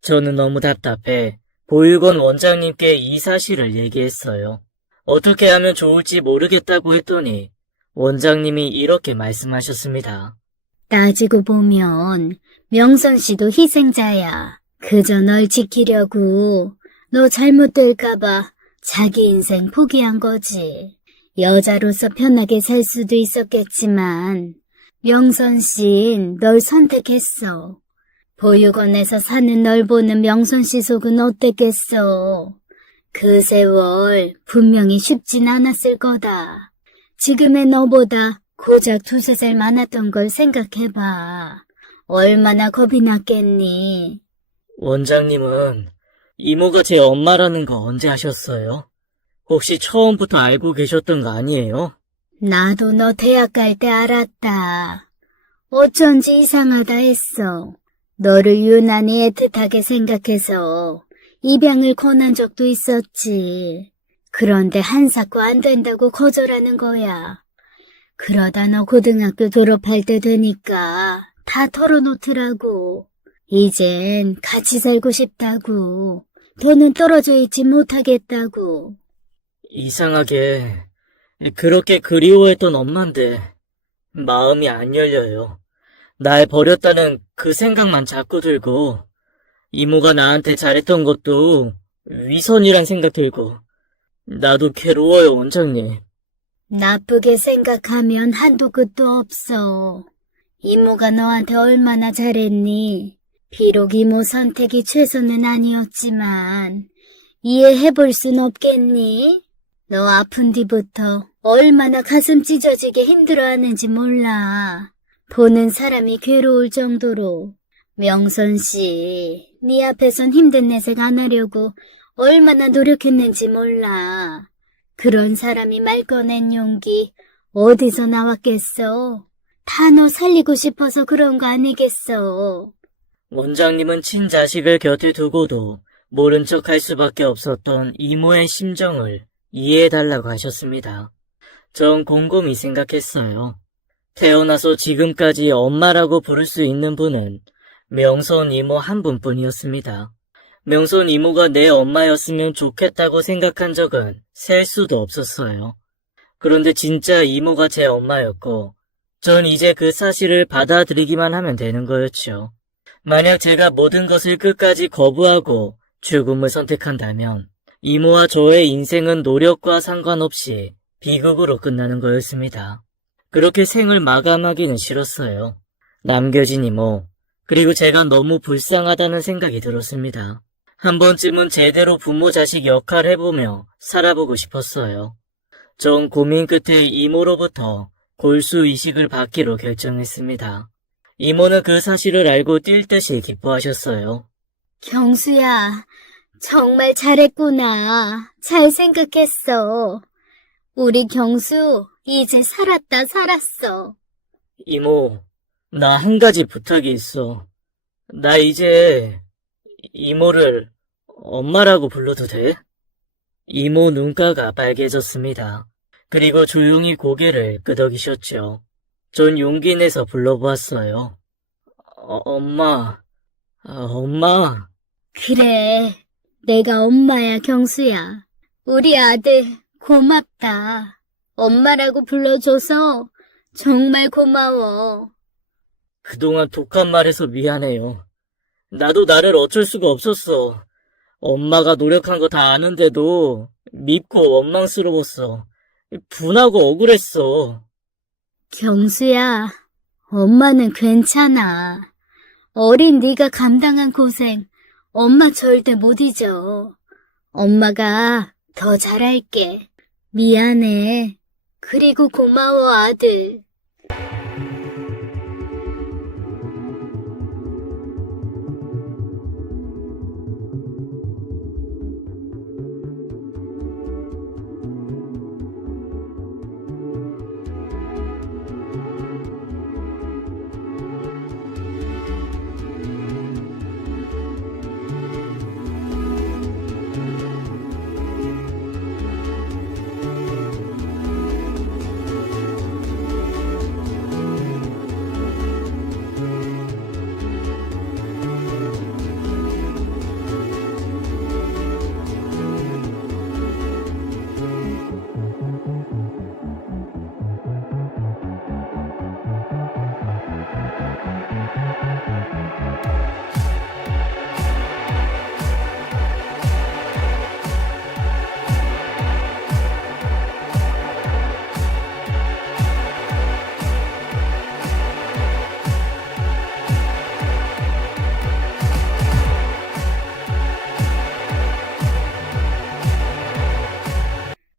저는 너무 답답해 보육원 원장님께 이 사실을 얘기했어요. 어떻게 하면 좋을지 모르겠다고 했더니 원장님이 이렇게 말씀하셨습니다. 따지고 보면 명선 씨도 희생자야. 그저 널 지키려고 너 잘못될까봐 자기 인생 포기한 거지. 여자로서 편하게 살 수도 있었겠지만 명선 씨는 널 선택했어. 보육원에서 사는 널 보는 명선 씨 속은 어땠겠어. 그 세월 분명히 쉽진 않았을 거다. 지금의 너보다 고작 2-3살 많았던 걸 생각해봐. 얼마나 겁이 났겠니? 원장님은 이모가 제 엄마라는 거 언제 아셨어요? 혹시 처음부터 알고 계셨던 거 아니에요? 나도 너 대학 갈 때 알았다. 어쩐지 이상하다 했어. 너를 유난히 애틋하게 생각해서 입양을 권한 적도 있었지. 그런데 한사코 안 된다고 거절하는 거야. 그러다 너 고등학교 졸업할 때 되니까 다 털어놓더라고. 이젠 같이 살고 싶다고. 더는 떨어져 있지 못하겠다고. 이상하게 그렇게 그리워했던 엄마인데 마음이 안 열려요. 날 버렸다는 그 생각만 자꾸 들고 이모가 나한테 잘했던 것도 위선이란 생각 들고 나도 괴로워요, 원장님. 나쁘게 생각하면 한도 끝도 없어. 이모가 너한테 얼마나 잘했니? 비록 이모 선택이 최선은 아니었지만 이해해볼 순 없겠니? 너 아픈 뒤부터 얼마나 가슴 찢어지게 힘들어하는지 몰라. 보는 사람이 괴로울 정도로. 명선 씨, 네 앞에선 힘든 내색 안 하려고 얼마나 노력했는지 몰라. 그런 사람이 말 꺼낸 용기 어디서 나왔겠어? 다 너 살리고 싶어서 그런 거 아니겠어? 원장님은 친자식을 곁에 두고도 모른 척 할 수밖에 없었던 이모의 심정을 이해해달라고 하셨습니다. 전 곰곰이 생각했어요. 태어나서 지금까지 엄마라고 부를 수 있는 분은 명선 이모 한 분뿐이었습니다. 명선 이모가 내 엄마였으면 좋겠다고 생각한 적은 셀 수도 없었어요. 그런데 진짜 이모가 제 엄마였고 전 이제 그 사실을 받아들이기만 하면 되는 거였죠. 만약 제가 모든 것을 끝까지 거부하고 죽음을 선택한다면 이모와 저의 인생은 노력과 상관없이 비극으로 끝나는 거였습니다. 그렇게 생을 마감하기는 싫었어요. 남겨진 이모, 그리고 제가 너무 불쌍하다는 생각이 들었습니다. 한 번쯤은 제대로 부모 자식 역할 해보며 살아보고 싶었어요. 전 고민 끝에 이모로부터 골수 이식을 받기로 결정했습니다. 이모는 그 사실을 알고 뛸 듯이 기뻐하셨어요. 경수야, 정말 잘했구나. 잘 생각했어. 우리 경수, 이제 살았어. 이모, 나 한 가지 부탁이 있어. 나 이제 이모를 엄마라고 불러도 돼? 이모 눈가가 빨개졌습니다. 그리고 조용히 고개를 끄덕이셨죠. 전 용기 내서 불러보았어요. 엄마, 엄마. 그래, 내가 엄마야, 경수야. 우리 아들, 고맙다. 엄마라고 불러줘서 정말 고마워. 그동안 독한 말해서 미안해요. 나도 나를 어쩔 수가 없었어. 엄마가 노력한 거 다 아는데도 밉고 원망스러웠어. 분하고 억울했어. 경수야, 엄마는 괜찮아. 어린 네가 감당한 고생, 엄마 절대 못 잊어. 엄마가 더 잘할게. 미안해. 그리고 고마워, 아들.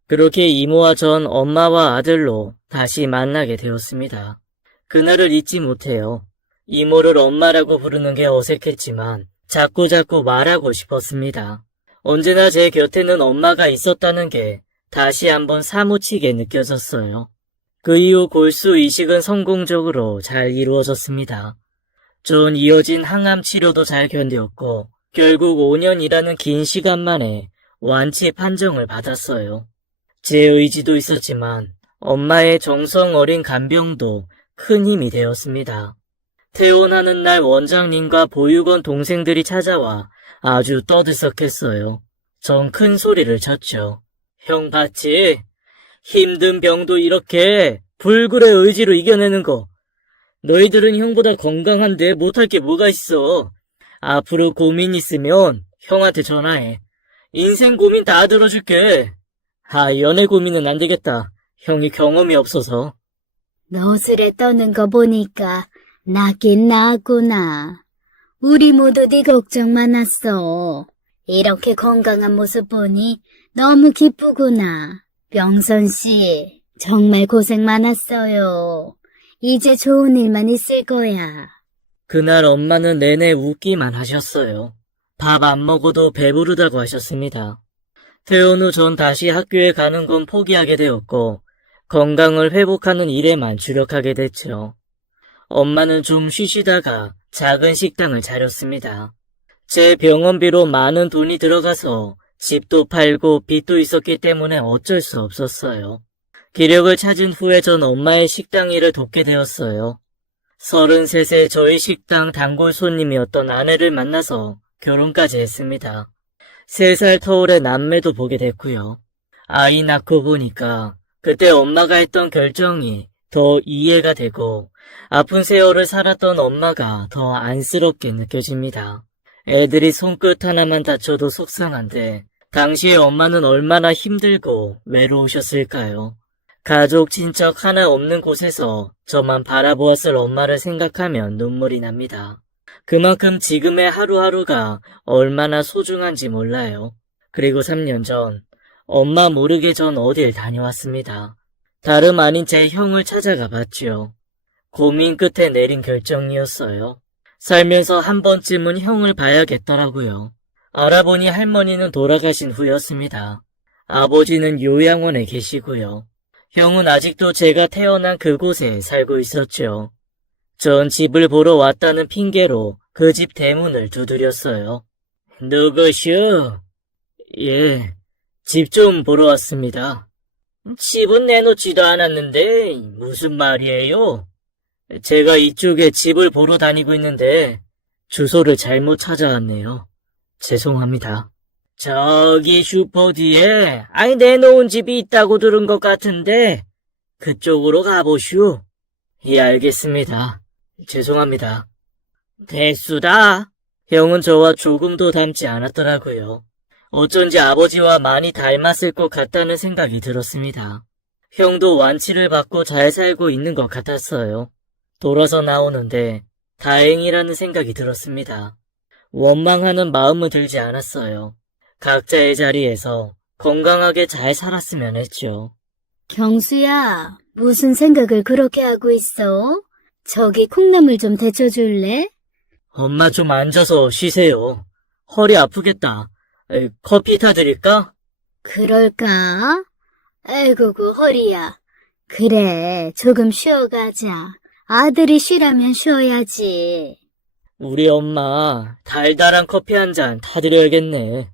그렇게 이모와 전 엄마와 아들로 다시 만나게 되었습니다. 그날을 잊지 못해요. 이모를 엄마라고 부르는 게 어색했지만 자꾸자꾸 말하고 싶었습니다. 언제나 제 곁에는 엄마가 있었다는 게 다시 한번 사무치게 느껴졌어요. 그 이후 골수 이식은 성공적으로 잘 이루어졌습니다. 전 이어진 항암 치료도 잘 견뎠고 결국 5년이라는 긴 시간 만에 완치 판정을 받았어요. 제 의지도 있었지만 엄마의 정성 어린 간병도 큰 힘이 되었습니다. 퇴원하는 날 원장님과 보육원 동생들이 찾아와 아주 떠들썩했어요. 전 큰 소리를 쳤죠. 형 봤지? 힘든 병도 이렇게 불굴의 의지로 이겨내는 거. 너희들은 형보다 건강한데 못할 게 뭐가 있어. 앞으로 고민 있으면 형한테 전화해. 인생 고민 다 들어줄게. 연애 고민은 안 되겠다. 형이 경험이 없어서. 너스레 떠는 거 보니까 나긴 나구나. 우리 모두 네 걱정 많았어. 이렇게 건강한 모습 보니 너무 기쁘구나. 명선 씨, 정말 고생 많았어요. 이제 좋은 일만 있을 거야. 그날 엄마는 내내 웃기만 하셨어요. 밥 안 먹어도 배부르다고 하셨습니다. 퇴원 후 전 다시 학교에 가는 건 포기하게 되었고 건강을 회복하는 일에만 주력하게 됐죠. 엄마는 좀 쉬시다가 작은 식당을 차렸습니다. 제 병원비로 많은 돈이 들어가서 집도 팔고 빚도 있었기 때문에 어쩔 수 없었어요. 기력을 찾은 후에 전 엄마의 식당 일을 돕게 되었어요. 33세 저희 식당 단골 손님이었던 아내를 만나서 결혼까지 했습니다. 3살 터울의 남매도 보게 됐고요. 아이 낳고 보니까 그때 엄마가 했던 결정이 더 이해가 되고 아픈 세월을 살았던 엄마가 더 안쓰럽게 느껴집니다. 애들이 손끝 하나만 다쳐도 속상한데 당시에 엄마는 얼마나 힘들고 외로우셨을까요? 가족, 친척 하나 없는 곳에서 저만 바라보았을 엄마를 생각하면 눈물이 납니다. 그만큼 지금의 하루하루가 얼마나 소중한지 몰라요. 그리고 3년 전, 엄마 모르게 전 어딜 다녀왔습니다. 다름 아닌 제 형을 찾아가 봤죠. 고민 끝에 내린 결정이었어요. 살면서 한 번쯤은 형을 봐야겠더라고요. 알아보니 할머니는 돌아가신 후였습니다. 아버지는 요양원에 계시고요. 형은 아직도 제가 태어난 그곳에 살고 있었죠. 전 집을 보러 왔다는 핑계로 그 집 대문을 두드렸어요. 누구시오? 예, 집 좀 보러 왔습니다. 집은 내놓지도 않았는데 무슨 말이에요? 제가 이쪽에 집을 보러 다니고 있는데 주소를 잘못 찾아왔네요. 죄송합니다. 저기 슈퍼 뒤에 내놓은 집이 있다고 들은 것 같은데 그쪽으로 가보슈. 예, 알겠습니다. 죄송합니다. 대수다. 형은 저와 조금도 닮지 않았더라고요. 어쩐지 아버지와 많이 닮았을 것 같다는 생각이 들었습니다. 형도 완치를 받고 잘 살고 있는 것 같았어요. 돌아서 나오는데 다행이라는 생각이 들었습니다. 원망하는 마음은 들지 않았어요. 각자의 자리에서 건강하게 잘 살았으면 했죠. 경수야, 무슨 생각을 그렇게 하고 있어? 저기 콩나물 좀 데쳐줄래? 엄마 좀 앉아서 쉬세요. 허리 아프겠다. 커피 타드릴까? 그럴까? 아이고, 그 허리야. 그래, 조금 쉬어가자. 아들이 쉬라면 쉬어야지. 우리 엄마 달달한 커피 한 잔 타드려야겠네.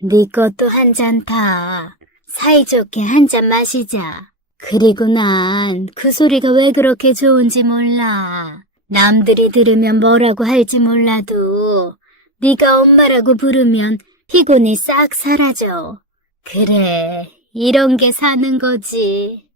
네 것도 한 잔 타. 사이좋게 한 잔 마시자. 그리고 난 그 소리가 왜 그렇게 좋은지 몰라. 남들이 들으면 뭐라고 할지 몰라도 네가 엄마라고 부르면 피곤이 싹 사라져. 그래, 이런 게 사는 거지.